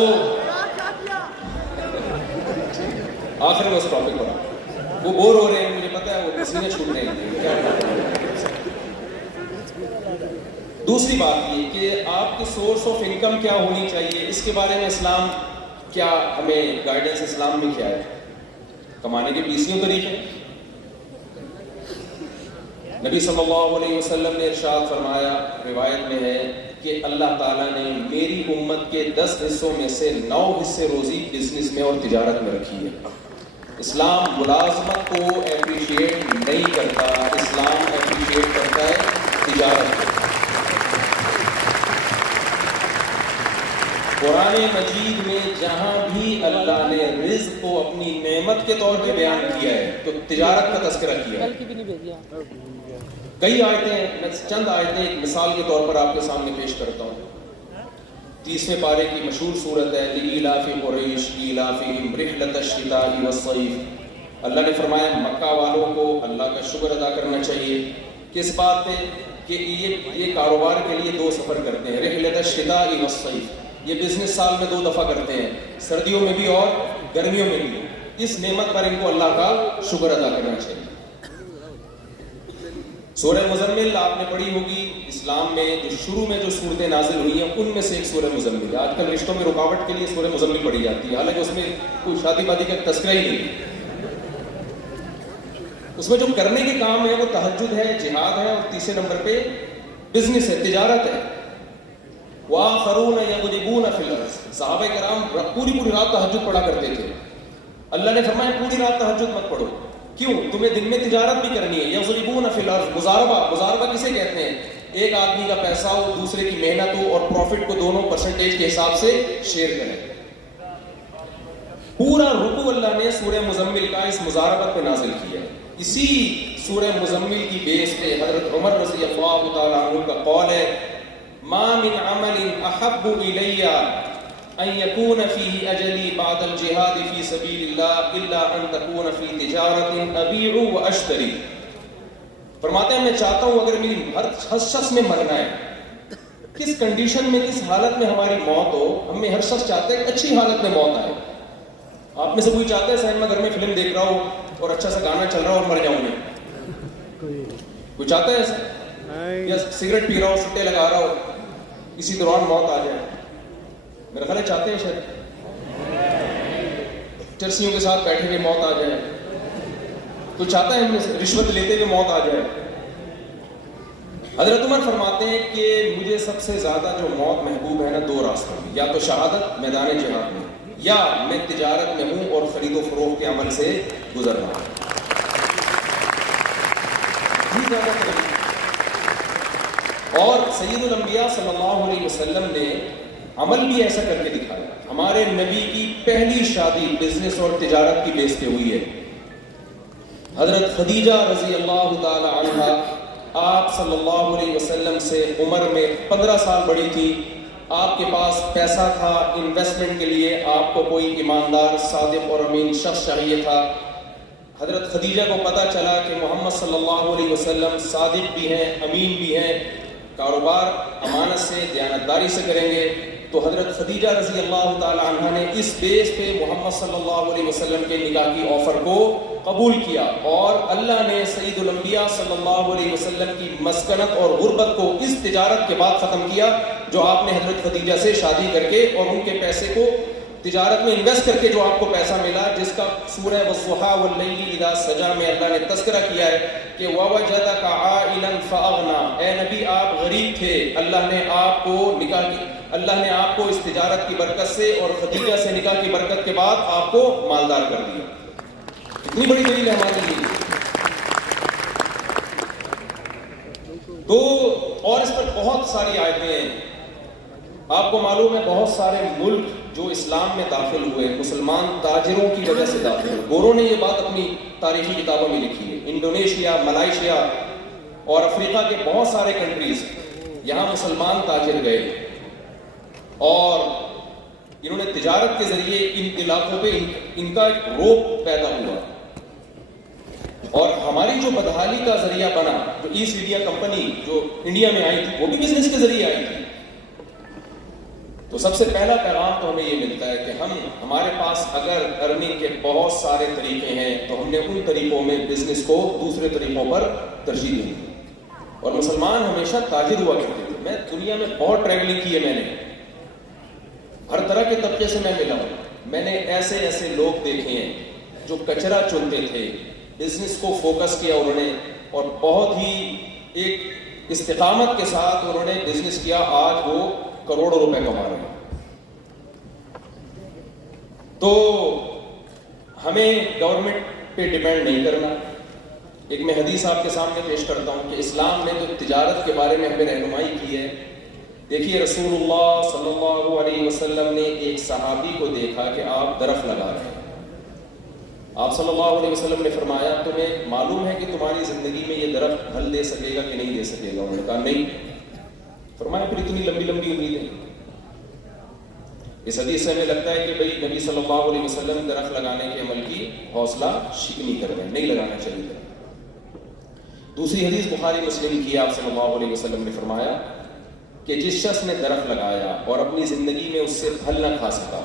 आखिर में उस टॉपिक पर वो बोर हो रहे हैं, मुझे पता है, वो किसी ने छूट नहीं दी। दूसरी बात ये कि आपकी सोर्स ऑफ इनकम क्या होनी चाहिए, इसके बारे में इस्लाम क्या हमें गाइडेंस इस्लाम में क्या है? कमाने के 20 तरीके। नबी सल्लल्लाहु अलैहि वसल्लम ने इरशाद फरमाया, रिवायत में है कि अल्लाह ताला ने मेरी उम्मत के 10 हिस्सों में से 9 हिस्से रोजी बिजनेस में और तिजारत में रखी है। इस्लाम मुलाजमत को एप्रिशिएट नहीं करता, इस्लाम एप्रिशिएट करता है तिजारत को। कुरान मजीद में जहां भी अल्लाह ने रिज़्क़ को अपनी नेमत के तौर पे बयान किया है तो तिजारत का तज़किरा किया है। कई आयतें, मैं चंद आयतें एक मिसाल के तौर पर आपके सामने पेश करता हूँ। 30वें पारे की मशहूर सूरत है लिइलाफि कुरैश इलाफिहिम रिहलतश शिताई वस्सैफ। अल्लाह ने फरमाया मक्का वालों को अल्लाह का शुक्र अदा करना चाहिए। किस बात पे? कि ये कारोबार के लिए 2 सफ़र करते हैं, रिहलतश शिताई वस्सैफ। ये बिजनेस साल में 2 दफ़ा करते हैं, सर्दियों में भी और गर्मियों में भी। इस नेमत पर इनको अल्लाह का शुक्र अदा करना चाहिए। सूरह मुज़म्मिल आपने पढ़ी होगी। इस्लाम में जो शुरू में जो सूरतें नाजिल हुई हैं उनमें से एक सूरह मुज़म्मिल है। आजकल रिश्तों में रुकावट के लिए सूरह मुज़म्मिल पढ़ी जाती है, हालांकि उसमें कोई शादी वादी का तस्करा ही नहीं। उसमें जो करने के काम है वो तहज्जुद है, जिहाद है, और तीसरे नंबर पे बिजनेस है, तिजारत है। वाखरून यग़लिबून फिल अर्ज़। सहाबा किराम पूरी रात तहज्जुद पढ़ा करते थे। अल्लाह ने फरमाया पूरी रात तहज्जुद मत पढ़ो। क्यों? तुम्हें दिन में तिजारत भी करनी है। यग़लिबून फिल अर्ज़, मुज़ारबा किसे कहते हैं? एक आदमी का पैसा हो, दूसरे की मेहनत हो, और प्रॉफिट को दोनों परसेंटेज के हिसाब से शेयर करें। पूरा रुकू अल्लाह ने सूरह मुज़म्मिल का इस मुज़ारबत पे नाजिल किया। इसी सूरह मुज़म्मिल की बेस पे हज़रत उमर रज़ियल्लाहु तआला अन्हु का कौल है, मा मिन अमलिन अहब्बु इलैया अन यकून फीही अजली बअदल जिहाद फी सबीलिल्लाह इल्ला अन तकून फी तिजारतिन अबीउ व अश्तरी। फरमाते हैं मैं चाहता हूं अगर मेरी हर शख्स में मरना है, किस कंडीशन में, किस हालत में हमारी मौत हो, हमें हर शख्स चाहता है अच्छी हालत में मौत आए। आप में से कोई चाहता है सिनेमा घर में फिल्म देख रहा हो और अच्छा सा गाना चल रहा हो और मर जाऊं मैं? कोई चाहता है ऐसा? या सिगरेट पी रहा हो, सुट्टे लगा रहा हो, इसी दौरान मौत आ जाए? मेरा ख्याल है चाहते हैं शायद। चरसियों के साथ बैठे हुए मौत आ जाए। तो चाहता है हमें रिश्वत लेते हुए मौत आ जाए। हजरत उमर फरमाते हैं कि मुझे सबसे ज्यादा जो मौत महबूब है ना 2 रास्तों में, या तो शहादत मैदान जिहाद में, या मैं तिजारत में हूं और खरीदो फरोख्त के अमल से गुजर रहा हूं। और सैयदुल अंबिया सल्लल्लाहु अलैहि वसल्लम ने अमल भी ऐसा करके दिखाया। हमारे नबी की पहली शादी बिजनेस और तिजारत की बेस पे हुई है। हजरत खदीजा रजी अल्लाह ताला अन्हा आप सल्लल्लाहु अलैहि वसल्लम से उम्र में 15 साल बड़ी थी। आपके पास पैसा था इन्वेस्टमेंट के लिए, आपको कोई ईमानदार सादिक और अमीन शख्स चाहिए था। हजरत खदीजा को पता चला कि मोहम्मद सल्लल्लाहु अलैहि वसल्लम सादिक भी हैं, अमीन भी हैं, कारोबार अमानत से, दयानतदारी से करेंगे। तो हजरत खदीजा रजी अल्लाह ताला अन्हा ने इस बेस पे मोहम्मद सल्लल्लाहु अलैहि वसल्लम के निकाह की ऑफर को कबूल किया, और अल्लाह ने सईदुल अंबिया सल्लल्लाहु अलैहि वसल्लम की मस्कनत और गुर्बत को इस तिजारत के बाद ख़त्म किया जो आपने हजरत खदीजा से शादी करके और उनके पैसे को तिजारत में इन्वेस्ट करके जो आपको पैसा मिला, जिसका सूरह वस्सुहा वल्लैलि इज़ा सजा में अल्लाह ने तज़किरा किया है कि ववजदका आइलन फअगना। ए नबी आप गरीब थे, अल्लाह ने आपको निकाह की, अल्लाह ने आपको इस तिजारत की बरकत से और खदीजा से निकाह की बरकत के बाद आपको मालदार कर दिया। इतनी बड़ी दलील है हमारे लिए। तो और इस पर बहुत सारी आयतें हैं। आपको मालूम है बहुत सारे मुल्क जो इस्लाम में दाखिल हुए मुसलमान ताजिरों की वजह से दाखिल हुए। गोरों ने ये बात अपनी तारीखी किताबों में लिखी है। इंडोनेशिया, मलाइशिया और अफ्रीका के बहुत सारे कंट्रीज, यहाँ मुसलमान ताजिर गए और इन्होंने तिजारत के जरिए इन इलाकों पे इनका एक रोब पैदा हुआ। और हमारी जो बदहाली का जरिया बना, जो ईस्ट इंडिया कंपनी जो इंडिया में आई थी, वो भी बिजनेस के जरिए आई थी। तो सबसे पहला पैगाम तो हमें ये मिलता है कि हमारे पास अगर अर्निंग के बहुत सारे तरीके हैं तो हमने उन तरीकों में बिजनेस को दूसरे तरीकों पर तरजीह दी। और मुसलमान हमेशा ताजिर हुआ करते थे। मैं दुनिया में बहुत ट्रैवलिंग की है, मैंने हर तरह के तबके से मैं मिला हूं। मैंने ऐसे ऐसे लोग देखे हैं जो कचरा चुनते थे, बिजनेस को फोकस किया उन्होंने, और बहुत ही एक इस्तिकामत के साथ उन्होंने बिजनेस किया। आज वो करोड़ों रुपए कमा रहे हैं। तो हमें गवर्नमेंट पे डिपेंड नहीं करना। एक मैं हदीस आपके सामने पेश करता हूं कि इस्लाम ने तो तिजारत के बारे में हमें रहनुमाई की है। देखिए, रसूलुल्लाह सल्लल्लाहु अलैहि वसल्लम ने एक सहाबी को देखा कि आप दरख्त लगा रहे हैं। आप सल्लल्लाहु अलैहि वसल्लम ने फरमाया, तुम्हें मालूम है कि तुम्हारी जिंदगी में ये दरख्त फल दे सकेगा कि नहीं दे सकेगा? उन्होंने कहा नहीं। फरमाया, फिर इतनी लंबी लंबी उम्मीदें? इस हदीस से हमें लगता है कि भाई नबी सल्लल्लाहु अलैहि वसल्लम दरख्त लगाने के अमल की हौसला शिकनी कर रहे हैं, नहीं लगाना चाहिए। दूसरी हदीस बुखारी मुस्लिम की, आप सल्लल्लाहु अलैहि वसल्लम ने फरमाया कि जिस शख्स ने दरख्त लगाया और अपनी जिंदगी में उससे फल न खा सका,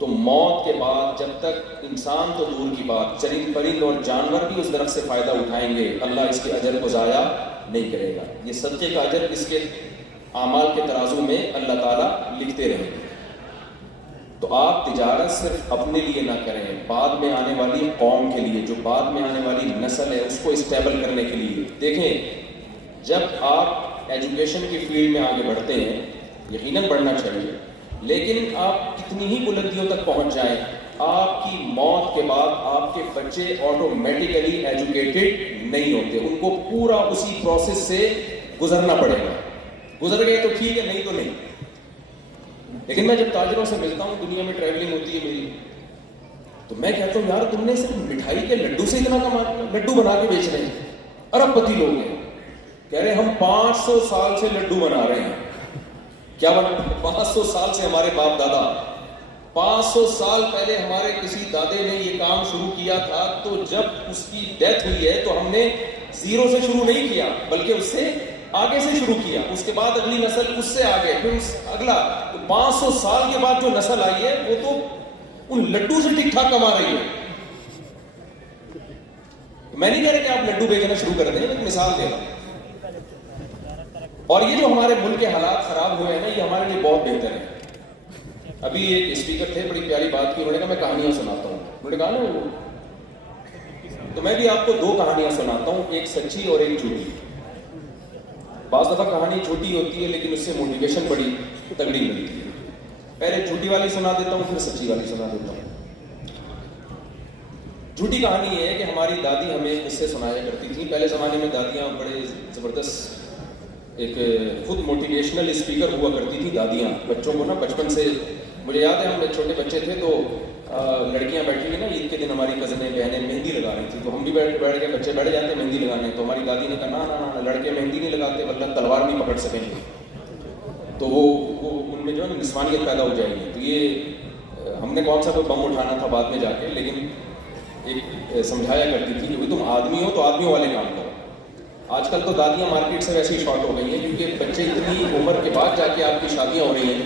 तो मौत के बाद जब तक इंसान तो दूर की बात, चरिंद परिंद और जानवर भी उस दरख्त से फायदा उठाएंगे, अल्लाह इसके अजर को जाया नहीं करेगा। ये सदक़े का अजर इसके आमाल के तराजू में अल्लाह ताला लिखते रहेंगे। तो आप तिजारत सिर्फ अपने लिए ना करें, बाद में आने वाली कौम के लिए, जो बाद में आने वाली नस्ल है उसको स्टेबल करने के लिए। देखें, जब आप एजुकेशन की फील्ड में आगे बढ़ते हैं, यकीनन बढ़ना चाहिए, लेकिन आप कितनी ही बुलंदियों तक पहुंच जाएं, आपकी मौत के बाद आपके बच्चे ऑटोमेटिकली एजुकेटेड नहीं होते। उनको पूरा उसी प्रोसेस से गुजरना पड़ेगा। गुजर गए तो ठीक है, नहीं तो नहीं। लेकिन मैं जब ताजरों से मिलता हूँ, दुनिया में ट्रैवलिंग होती है मेरी, तो मैं कहता हूँ यार तुमने सिर्फ मिठाई के लड्डू से इतना कमा लिया, लड्डू बना के बेच रहे हैं, अरबपति लोग हैं। कह रहे हम 500 साल से लड्डू बना रहे हैं। क्या बना? 500 साल से हमारे बाप दादा, 500 साल पहले हमारे किसी दादे ने ये काम शुरू किया था, तो जब उसकी डेथ हुई है तो हमने जीरो से शुरू नहीं किया, बल्कि उससे आगे से शुरू किया। उसके बाद अगली नस्ल, उससे आगे, फिर उस अगला। तो 500 साल के बाद जो नस्ल आई है वो तो उन लड्डू से ठीक ठाक कमा रही है। मैं नहीं कह रहा कि आप लड्डू बेचना शुरू कर दें, एक मिसाल दे रहा हूं। और ये जो हमारे मुल्क के हालात खराब हुए हैं ना, ये हमारे लिए बहुत बेहतर है। अभी एक स्पीकर थे, बड़ी प्यारी बात की, उन्होंने कहा मैं कहानियां सुनाता हूं। उन्होंने कहा ना वो, तो मैं भी आपको 2 कहानियां सुनाता हूं, एक सच्ची और एक झूठी। बाज़ दफ़ा कहानी छोटी होती है लेकिन उससे मोटिवेशन बड़ी तगड़ी मिलती है। पहले झूठी वाली सुना देता हूँ, फिर सच्ची वाली सुना देता हूँ। झूठी कहानी है कि हमारी दादी हमें किस्से सुनाया करती थी। पहले ज़माने में दादियाँ बड़े ज़बरदस्त एक खुद मोटिवेशनल स्पीकर हुआ करती थी दादियाँ। बच्चों को ना बचपन से, मुझे याद है हम छोटे बच्चे थे तो लड़कियां बैठी हुई ना, ईद के दिन हमारी कज़नें बहनें मेहंदी लगा रही थी, तो हम भी बैठ के बच्चे बैठ जाते मेहंदी लगाने। तो हमारी दादी ने कहा ना ना ना, लड़के मेहंदी नहीं लगाते वरना तलवार नहीं पकड़ सकेंगे, तो वो उनमें जो है ना निस्वानियत पैदा हो जाएगी। तो ये हमने कौन सा कोई बम उठाना था बाद में जाके, लेकिन एक समझाया करती थी कि तुम आदमी हो तो आदमियों वाले काम करो। आजकल तो दादियाँ मार्केट से वैसे ही शॉर्ट हो गई हैं, क्योंकि बच्चे इतनी उम्र के बाद जाके आपकी शादियाँ हो रही हैं,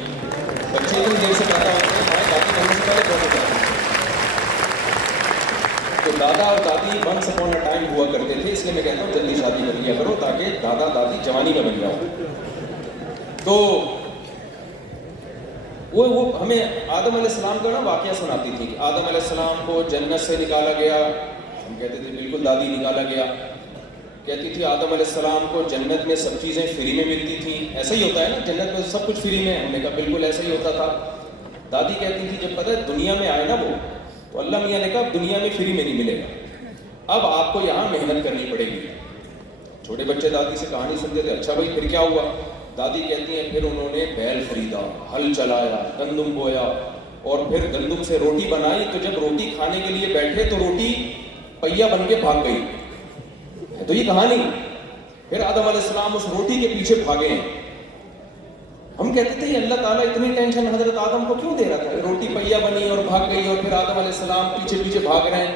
बच्चे इतनी देर से पैदा होते हैं, हमारे दादी बनने से पहले बहुत होता है। तो दादा और दादी वंस अपॉन अ टाइम हुआ करते थे, इसलिए मैं कहता हूँ जल्दी शादी कर लिया करो ताकि दादा दादी जवानी में बन जाओ। तो वो हमें आदम अलैहिस्सलाम का ना वाकया सुनाती थी कि आदम अलैहिस्सलाम को जन्नत से निकाला गया। हम कहते थे बिल्कुल दादी निकाला गया। कहती थी आदम अलैहिस्सलाम को जन्नत में सब चीज़ें फ्री में मिलती थी। ऐसा ही होता है ना, जन्नत में सब कुछ फ्री में। हमने कहा बिल्कुल ऐसा ही होता था। दादी कहती थी जब पता है दुनिया में आए ना वो, तो अल्लाह मियाँ ने कहा दुनिया में फ्री में नहीं मिलेगा, अब आपको यहाँ मेहनत करनी पड़ेगी। छोटे बच्चे दादी से कहानी सुनते थे, अच्छा भाई फिर क्या हुआ? दादी कहती हैं फिर उन्होंने बैल खरीदा, हल चलाया, गंदुम बोया और फिर गंदुम से रोटी बनाई। तो जब रोटी खाने के लिए बैठे तो रोटी पहिया बन के भाग गई। तो ये कहानी, फिर आदम अलैहिस्सलाम उस रोटी के पीछे भागे हैं। हम कहते थे अल्लाह ताला इतनी टेंशन हजरत आदम को क्यों दे रहा था? रोटी पहिया बनी और भाग गई और फिर आदम अलैहिस्सलाम पीछे पीछे भाग रहे हैं।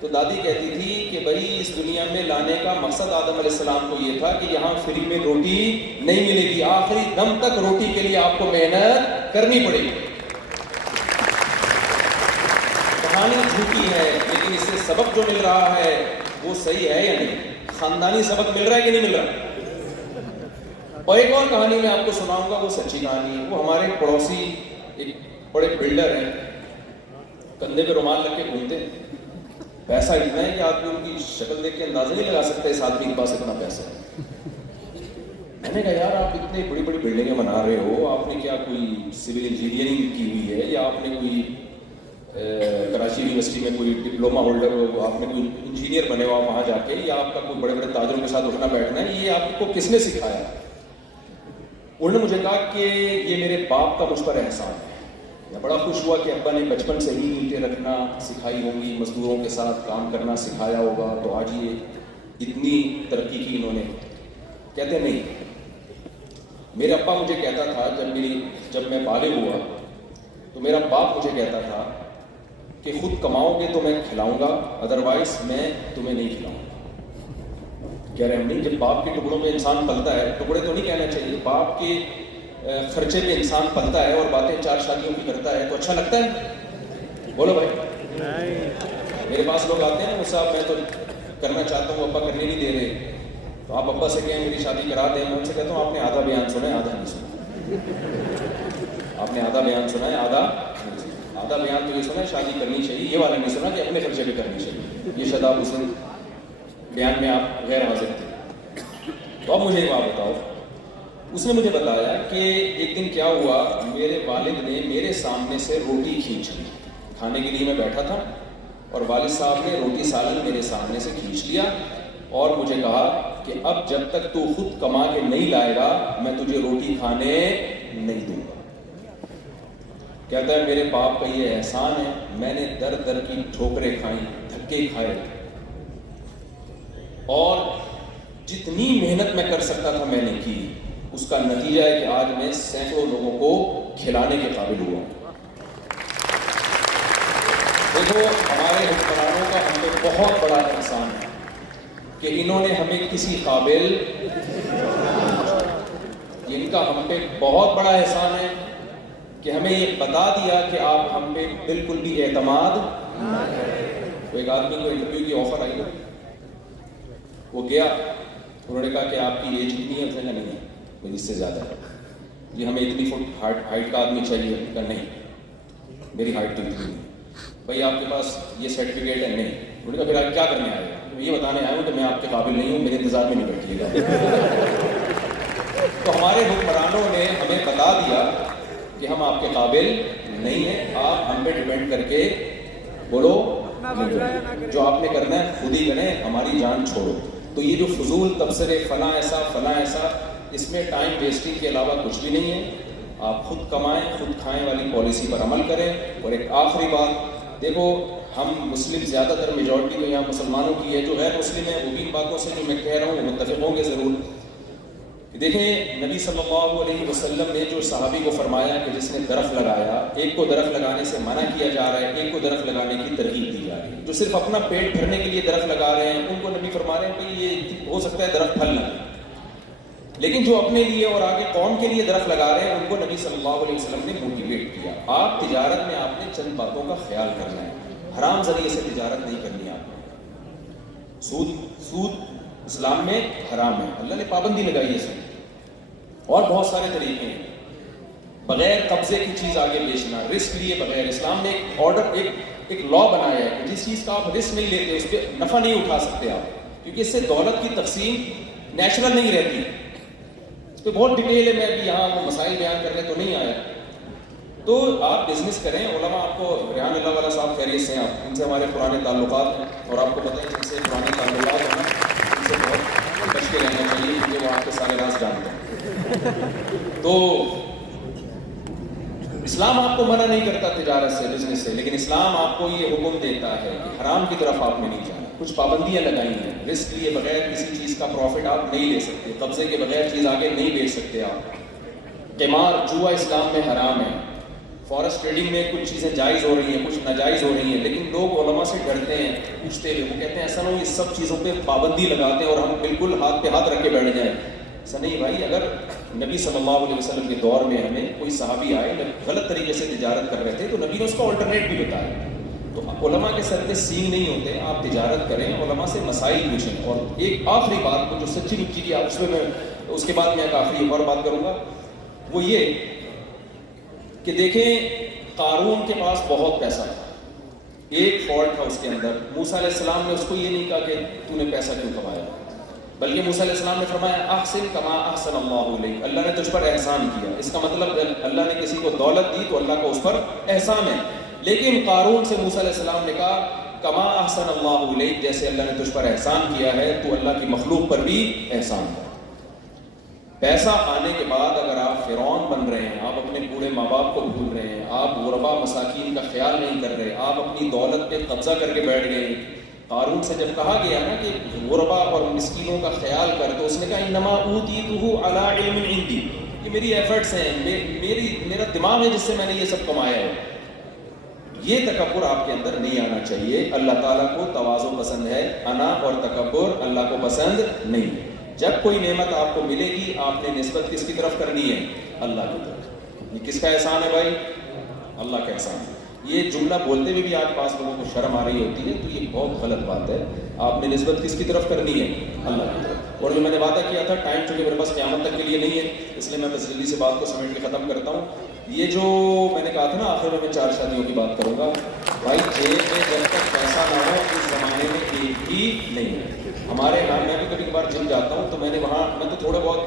तो दादी कहती थी कि भाई इस दुनिया में लाने का मकसद आदम अलैहिस्सलाम को ये था कि यहाँ फ्री में रोटी नहीं मिलेगी, आखिरी दम तक रोटी के लिए आपको मेहनत करनी पड़ेगी। कहानी झूठी है लेकिन इससे सबक जो मिल रहा है वो सही है या नहीं? खानदानी सबक मिल रहा है कि नहीं मिल रहा? और एक और कहानी मैं आपको सुनाऊंगा, वो सच्ची कहानी है। वो हमारे पड़ोसी एक बड़े बिल्डर हैं, कंधे पे रुमाल रख के घूमते हैं। पैसा इतना है कि आदमी उनकी शक्ल देख के अंदाजा नहीं लगा सकता इस आदमी के पास इतना पैसा है। मैंने कहा यार आप इतने बड़ी बड़ी बिल्डिंगें बना रहे हो, आपने क्या कोई सिविल इंजीनियरिंग की हुई है या आपने कोई कराची यूनिवर्सिटी में कोई डिप्लोमा होल्डर हो, आपने कोई इंजीनियर बने हो आप वहाँ जाके, या आपका कोई बड़े बड़े ताजरों के साथ उठना बैठना है, ये आपको किसने सिखाया? उन्होंने मुझे कहा कि ये मेरे बाप का मुझ पर एहसान है। मैं बड़ा खुश हुआ कि अब्बा ने बचपन से ही ईंटें रखना सिखाई होंगी, मजदूरों के साथ काम करना सिखाया होगा, तो आज ये इतनी तरक्की की इन्होंने। कहते नहीं, मेरे अब्बा मुझे कहता था जब मैं बालिग हुआ तो मेरा बाप मुझे कहता था कि खुद कमाओगे तो मैं खिलाऊंगा, अदरवाइज मैं तुम्हें नहीं खिलाऊंगा। कह रहे हम नहीं, जब बाप के टुकड़ों में इंसान पलता है, टुकड़े तो नहीं कहना चाहिए, बाप के खर्चे में इंसान पलता है और बातें 4 शादियों की करता है तो अच्छा लगता है? बोलो भाई। मेरे पास लोग आते हैं ना, वो साहब मैं तो करना चाहता हूँ, अब्बा करने नहीं दे रहे, तो आप अब्बा से कहें मेरी शादी करा दें। मैं उनसे कहता हूँ आपने आधा बयान सुना है, आधा नहीं सुना। आपने आधा बयान सुना है, आधा बयान तो ये सुना है शादी करनी चाहिए, ये वाला नहीं सुना कि अपने खर्चे पे करनी चाहिए। ये शायद आप उस बयान में आप गैर हाजिर थे। तो अब मुझे एक बात बताओ, उसने मुझे बताया कि एक दिन क्या हुआ, मेरे वालिद ने मेरे सामने से रोटी खींच ली। खाने के लिए मैं बैठा था और वालिद साहब ने रोटी सालन मेरे सामने से खींच लिया और मुझे कहा कि अब जब तक तू खुद कमा के नहीं लाएगा मैं तुझे रोटी खाने नहीं दूंगा। कहता है मेरे बाप का ये एहसान है, मैंने दर दर की ठोकरें खाई, धक्के खाए और जितनी मेहनत मैं कर सकता था मैंने की। उसका नतीजा है कि आज मैं सैकड़ों लोगों को खिलाने के काबिल हुआ। देखो हमारे हुक्मरानों का हम पे बहुत बड़ा एहसान है कि इन्होंने हमें किसी काबिल, इनका हम पे बहुत बड़ा एहसान है कि हमें ये बता दिया कि आप हम पे बिल्कुल भी एतमाद। तो एक आदमी को इंटरव्यू की ऑफर आई, वो गया, उन्होंने कहा कि आपकी एज कितनी है? उसने कहा नहीं मेरी इससे ज़्यादा है। ये हमें इतनी फुट हाइट का आदमी चाहिए? कहा नहीं मेरी हाइट तो इतनी नहीं। भाई आपके पास ये सर्टिफिकेट है? नहीं। उन्होंने कहा फिर आप क्या करने आए? तो ये बताने आया हूँ कि मैं आपके काबिल नहीं हूँ, मेरे इंतजार में नहीं बैठिएगा। तो हमारे हुक्मरानों ने हमें बता दिया कि हम आपके काबिल नहीं हैं, आप हम पे डिपेंड करके बोलो जो आपने करना है खुद ही करें, हमारी जान छोड़ो। तो ये जो फजूल तबसरे फला ऐसा, इसमें टाइम वेस्टिंग के अलावा कुछ भी नहीं है। आप खुद कमाएं, खुद खाएं वाली पॉलिसी पर अमल करें। और एक आखिरी बात, देखो हम मुस्लिम ज़्यादातर मेजॉरिटी तो यहाँ मुसलमानों की है, जो गैर मुस्लिम है वो भी इन बातों से जो मैं कह रहा हूँ वो मुत्तफ़िक़ होंगे ज़रूर। देखें नबी सल्लल्लाहु अलैहि वसल्लम ने जो सहाबी को फरमाया कि जिसने दरख्त लगाया, एक को दरख्त लगाने से मना किया जा रहा है, एक को दरख्त लगाने की तरगीब दी जा रही है। जो सिर्फ अपना पेट भरने के लिए दरख्त लगा रहे हैं उनको नबी फरमा रहे हैं कि ये हो सकता है दरख्त फल ना, लेकिन जो अपने लिए और आगे कौम के लिए दरख्त लगा रहे हैं उनको नबी सल्लल्लाहु अलैहि वसल्लम ने मोटिवेट किया। आप तिजारत में आपने चंद बातों का ख्याल करना है, हराम जरिए से तिजारत नहीं करनी आपने। सूद इस्लाम में हराम है, अल्लाह ने पाबंदी लगाई है सूद। और बहुत सारे तरीके हैं, बगैर कब्जे की चीज आगे बेचना, रिस्क लिए बगैर। इस्लाम ने एक ऑर्डर, एक लॉ बनाया है कि जिस चीज का आप रिस्क नहीं लेते उस पर नफा नहीं उठा सकते आप, क्योंकि इससे दौलत की तकसीम नेचुरल नहीं रहती। इस पर बहुत डिटेल है, मैं अभी यहाँ वो मसाइल बयान करने तो नहीं आया। तो आप बिजनेस करें, उलमा आपको रेहान अल्लाह वाला साहब खैरियत से, आप इनसे हमारे पुराने ताल्लुकात हैं और आपको पता है जिनसे पुराने ताल्लुकात हैं उनसे बहुत बच के रहना चाहिए क्योंकि वो आपके सारे राज जानते हैं। तो इस्लाम आपको मना नहीं करता तिजारत से, बिजनेस से, लेकिन इस्लाम आपको ये हुक्म देता है कि हराम की तरफ आपने नहीं जाना। कुछ पाबंदियां लगाई हैं, रिस्क लिए बगैर किसी चीज का प्रॉफिट आप नहीं ले सकते, कब्जे के बगैर चीज आगे नहीं बेच सकते आप। क़िमार जुआ इस्लाम में हराम है। फॉरेस्ट ट्रेडिंग में कुछ चीजें जायज हो रही हैं, कुछ नाजायज हो रही हैं, लेकिन लोग उलमा से डरते हैं पूछते हुए, वो कहते हैं ऐसा ना हो ये सब चीजों पे पाबंदी लगाते हैं और हम बिल्कुल हाथ पे हाथ रख के बैठ जाएं। ऐसा नहीं भाई, अगर नबी सल्लल्लाहु अलैहि वसल्लम के दौर में हमें कोई सहाबी आए गलत तरीके से तिजारत कर रहे थे तो नबी ने उसका अल्टरनेट भी बताया। तो उलमा के सर पे सींग नहीं होते, आप तिजारत करें, उलमा से मसाइल पूछें। और एक आखिरी बात जो सच्ची रुचि की आप उसमें मैं उसके बाद मैं एक आखिरी और बात करूंगा, वो ये कि देखें कारून के पास बहुत पैसा था, एक फॉल्ट था उसके अंदर। मूसा अलैहिस्सलाम ने उसको ये नहीं कहा कि तूने पैसा क्यों कमाया, बल्कि मूसा अलैहिस्सलाम ने फरमाया अहसिन कमा अहसन अल्लाहु अलैक, अल्लाह ने तुझ पर एहसान किया। इसका मतलब अल्लाह ने किसी को दौलत दी तो अल्लाह का उस पर एहसान है। लेकिन कारून से मूसा अलैहिस्सलाम ने कहा कमा अहसन अल्लाहु अलैक, जैसे अल्लाह ने तुझ पर एहसान किया है तो अल्लाह की मखलूक पर भी एहसान कर। पैसा आने के बाद अगर आप फिरौन बन रहे हैं, आप अपने बूढ़े माँ बाप को भूल रहे हैं, आप गुरबा मसाकीन का ख्याल नहीं कर रहे, आप अपनी दौलत पे कब्जा करके बैठ गए। कारून से जब कहा गया ना कि गुरबा और मिस्कीनों का ख्याल कर, तो उसने कहा इन्नमा ऊतीतुहु अला इल्मिन इंदी, ये मेरी एफर्ट्स हैं, मेरा दिमाग है जिससे मैंने ये सब कमाया है। ये तकब्बुर आपके अंदर नहीं आना चाहिए। अल्लाह ताला को तवाज़ु पसंद है, अना और तकब्बुर अल्लाह को पसंद नहीं। जब कोई नेमत आपको मिलेगी आपने निस्बत किसकी तरफ करनी है? अल्लाह की तरफ। ये किसका एहसान है भाई? अल्लाह का एहसान है। ये जुमला बोलते हुए भी आज पास लोगों को शर्म आ रही होती है, तो ये बहुत गलत बात है। आपने निस्बत किसकी तरफ करनी है? अल्लाह की तरफ। और जो मैंने वादा किया था, टाइम चूंकि मेरे पास क़यामत तक के लिए नहीं है, इसलिए मैं बस जल्दी से बात को समेट के ख़त्म करता हूँ। ये जो मैंने कहा था ना आखिर में मैं 4 शादियों की बात करूँगा, भाई जेब में जब तक पैसा ना हो इस ज़माने में एक भी नहीं है। हमारे यहाँ मैं भी कभी कभार जिम जाता हूँ तो मैं तो थोड़ा बहुत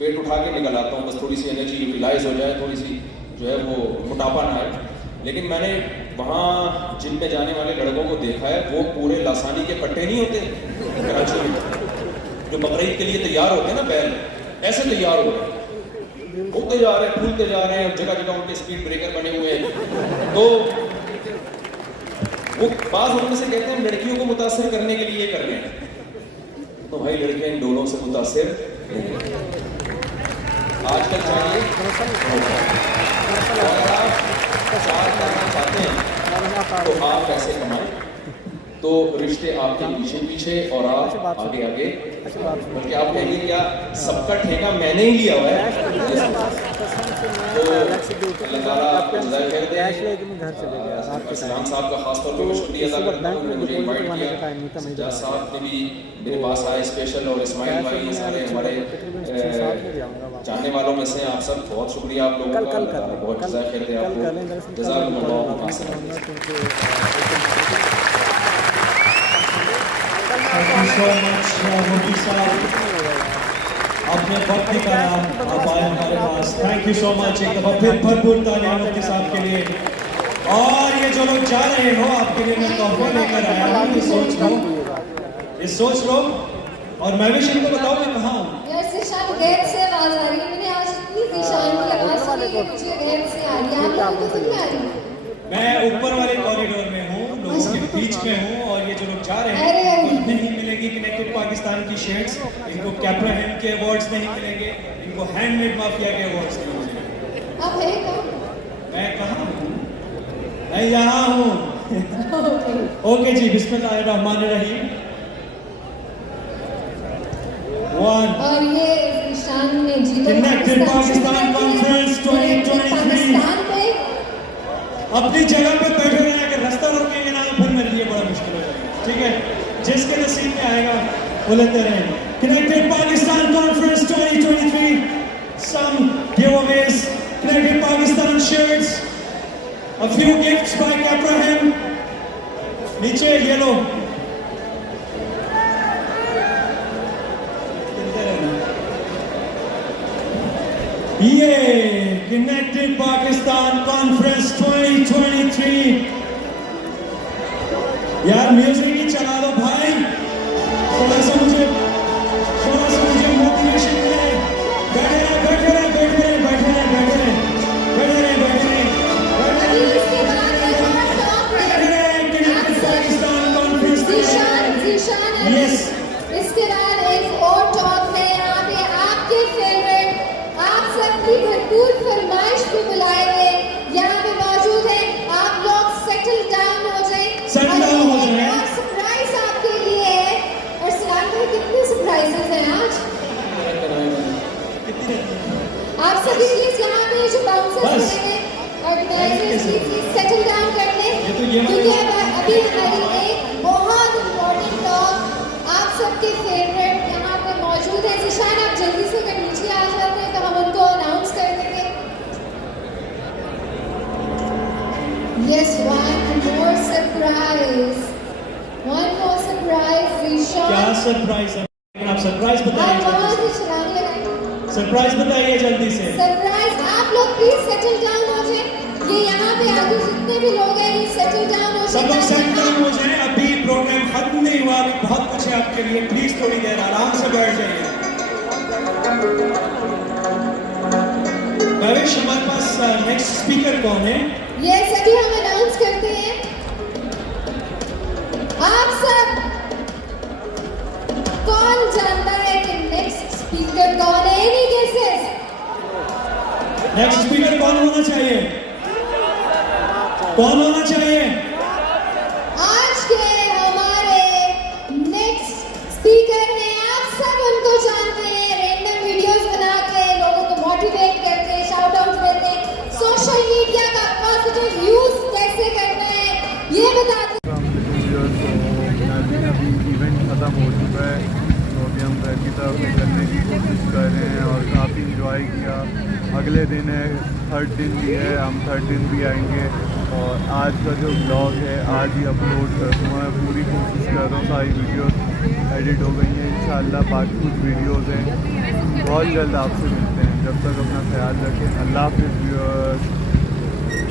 वेट उठा के निकल आता हूँ, बस थोड़ी सी एनर्जी यूटिलाइज हो जाए, थोड़ी सी जो है वो मोटापा ना आए। लेकिन मैंने वहाँ जिम में जाने वाले लड़कों को देखा है, वो पूरे लासानी के कट्टे नहीं होते कराची में, जो बकरीद के लिए तैयार होते हैं ना बैल, ऐसे तैयार हो रहे हैं, होते जा रहे हैं, फूलते जा रहे हैं, जगह जगह उनके स्पीड ब्रेकर बने हुए हैं। तो वो बात उनमें से कहते हैं लड़कियों को मुतासिर करने के लिए कर रहे हैं, तो भाई लड़कियां इन डोलों से मुतासिर नहीं। आजकल चाहिए अगर आप प्रचार करना चाहते हैं तो आप पैसे कमाएं, तो रिश्ते आपके पीछे पीछे और आप आगे आगे, बल्कि आप कहेंगे क्या सबका ठेका मैंने ही लिया हुआ है। तो अल्लाह ताला आपको जज़ाए खैर दे। सलाम साहब का खास तौर पर शुक्रिया अदा करता हूँ, उन्होंने मुझे इनवाइट किया। सज्जाद साहब ने भी मेरे पास आए स्पेशल, और इस्माइल भाई, सारे हमारे जानने वालों में से आप सब, बहुत शुक्रिया आप लोगों का, बहुत जज़ाए खैर दे आपको। जज़ाकुमुल्लाह खैर। Thank you so much, मुफ्ती साहब, आपने वक्त निकाला, आप आए हमारे पास। थैंक यू सो मच, एक दफा फिर भरपूर तालियां मुफ्ती साहब के लिए। और ये जो लोग जा रहे हो आपके लिए मैं तोहफा लेकर आया हूँ, ये सोच लो, और मैं भी इनको बताऊँ मैं कहाँ हूँ। यार ज़ीशान गैब से आवाज आ रही है, मैंने आज इतनी ज़ीशान की आवाज सुनी कि मुझे गैब से आ रही है, आप लोगों को नहीं आ रही? मैं ऊपर वाले कॉरिडोर में हूँ, लोगों के बीच में हूँ, और ये जो लोग जा रहे हैं इनको नहीं मिलेगी कनेक्टेड पाकिस्तान की शर्ट्स, इनको कैपरा हैंड के अवार्ड्स नहीं मिलेंगे, इनको हैंडमेड माफिया के अवार्ड्स नहीं मिलेंगे। आप है कहाँ? मैं कहाँ हूँ? मैं यहाँ हूँ। ओके जी, बिस्मिल्लाहिर्रहमानिर्रहीम। और ये ज़ीशान ने जीवन कनेक्टेड पाकिस्तान कॉन्फ्रेंस 2023 अपनी जगह पे बैठे रहे, अगर रास्ता रोकेंगे ना फिर मेरे लिए बड़ा मुश्किल हो जाएगा, ठीक है? जिसके नसीब में आएगा वो लेते रहें। Connected Pakistan conference 2023, some giveaways, Connected Pakistan shirts, a few gifts by Abraham, नीचे ये लो, ये कनेक्टेड पाकिस्तान कॉन्फ्रेंस 2023। यार म्यूजिक ही चला दो भाई, थोड़ा सा मुझे मोटिवेशन मिले। बैठे रहे कनेक्टेड पाकिस्तान कॉन्फ्रेंस। यस, इसके बाद एक और टॉक है यहाँ पे, आपके फेवरेट, आप सबकी भरपूर फरमाइश पे बुलाए हुए यहाँ पे मौजूद है। आप लोग सेटल डाउन हो जाए, और सरप्राइज आपके लिए है। और सलाम भाई, कितने सरप्राइजेस हैं आज आप सभी प्लीज यहाँ पे जो बाउंसर्स हैं, ऑर्गेनाइजर्स, प्लीज सेटल डाउन कर लें, क्योंकि अभी हमारी एक बहुत इम्पोर्टेंट टॉक आप सबके फेवरेट यहाँ पे मौजूद है। ज़ीशान, आप जल्दी से अगर नीचे आ जाते हैं तो हम उनको अनाउंस कर देंगे। Yes, one more surprise. One more surprise, Zishan. क्या सरप्राइज है? लेकिन आप सरप्राइज बताइए आप आवाज जल्दी भी चलाने लगाएं। से। सरप्राइज बताइए जल्दी से। सरप्राइज, आप लोग प्लीज सेटल डाउन हो जाए। ये यहाँ पे आगे जितने भी लोग हैं ये सेटल डाउन हो सब लोग जाए। सेट डाउन हो जाए, अभी प्रोग्राम खत्म नहीं हुआ, अभी बहुत कुछ है आपके लिए, प्लीज थोड़ी देर आराम से बैठ जाइए। भवेश, हमारे पास नेक्स्ट स्पीकर कौन है? ये सभी हम अनाउंस करते हैं। आप सब कौन जानता है कि नेक्स्ट स्पीकर कौन है? Any guesses? नेक्स्ट स्पीकर कौन होना चाहिए? कौन होना चाहिए? आज के हमारे नेक्स्ट स्पीकर हैं, आप सब उनको जानते हैं। रैंडम वीडियोस बना के लोगों को मोटिवेट करते हैं, शाउट आउट देते हैं, सोशल मीडिया का पॉजिटिव यूज कैसे करना है ये बताते हैं। अभी इवेंट ख़त्म हो चुका है, तो अभी हम घर की तरफ निकलने की कोशिश कर रहे हैं और काफ़ी इंजॉय किया। अगले दिन है, थर्ड दिन भी है, हम थर्ड दिन भी आएंगे और आज का जो ब्लॉग है आज ही अपलोड करूँगा। मैं पूरी कोशिश कर रहा हूँ, सारी वीडियोस एडिट हो गई हैं इंशाल्लाह, बाकी कुछ वीडियोस हैं। बहुत जल्द आपसे मिलते हैं, जब तक अपना ख्याल रखें। अल्लाह हाफ़िज़ व्यूअर्स।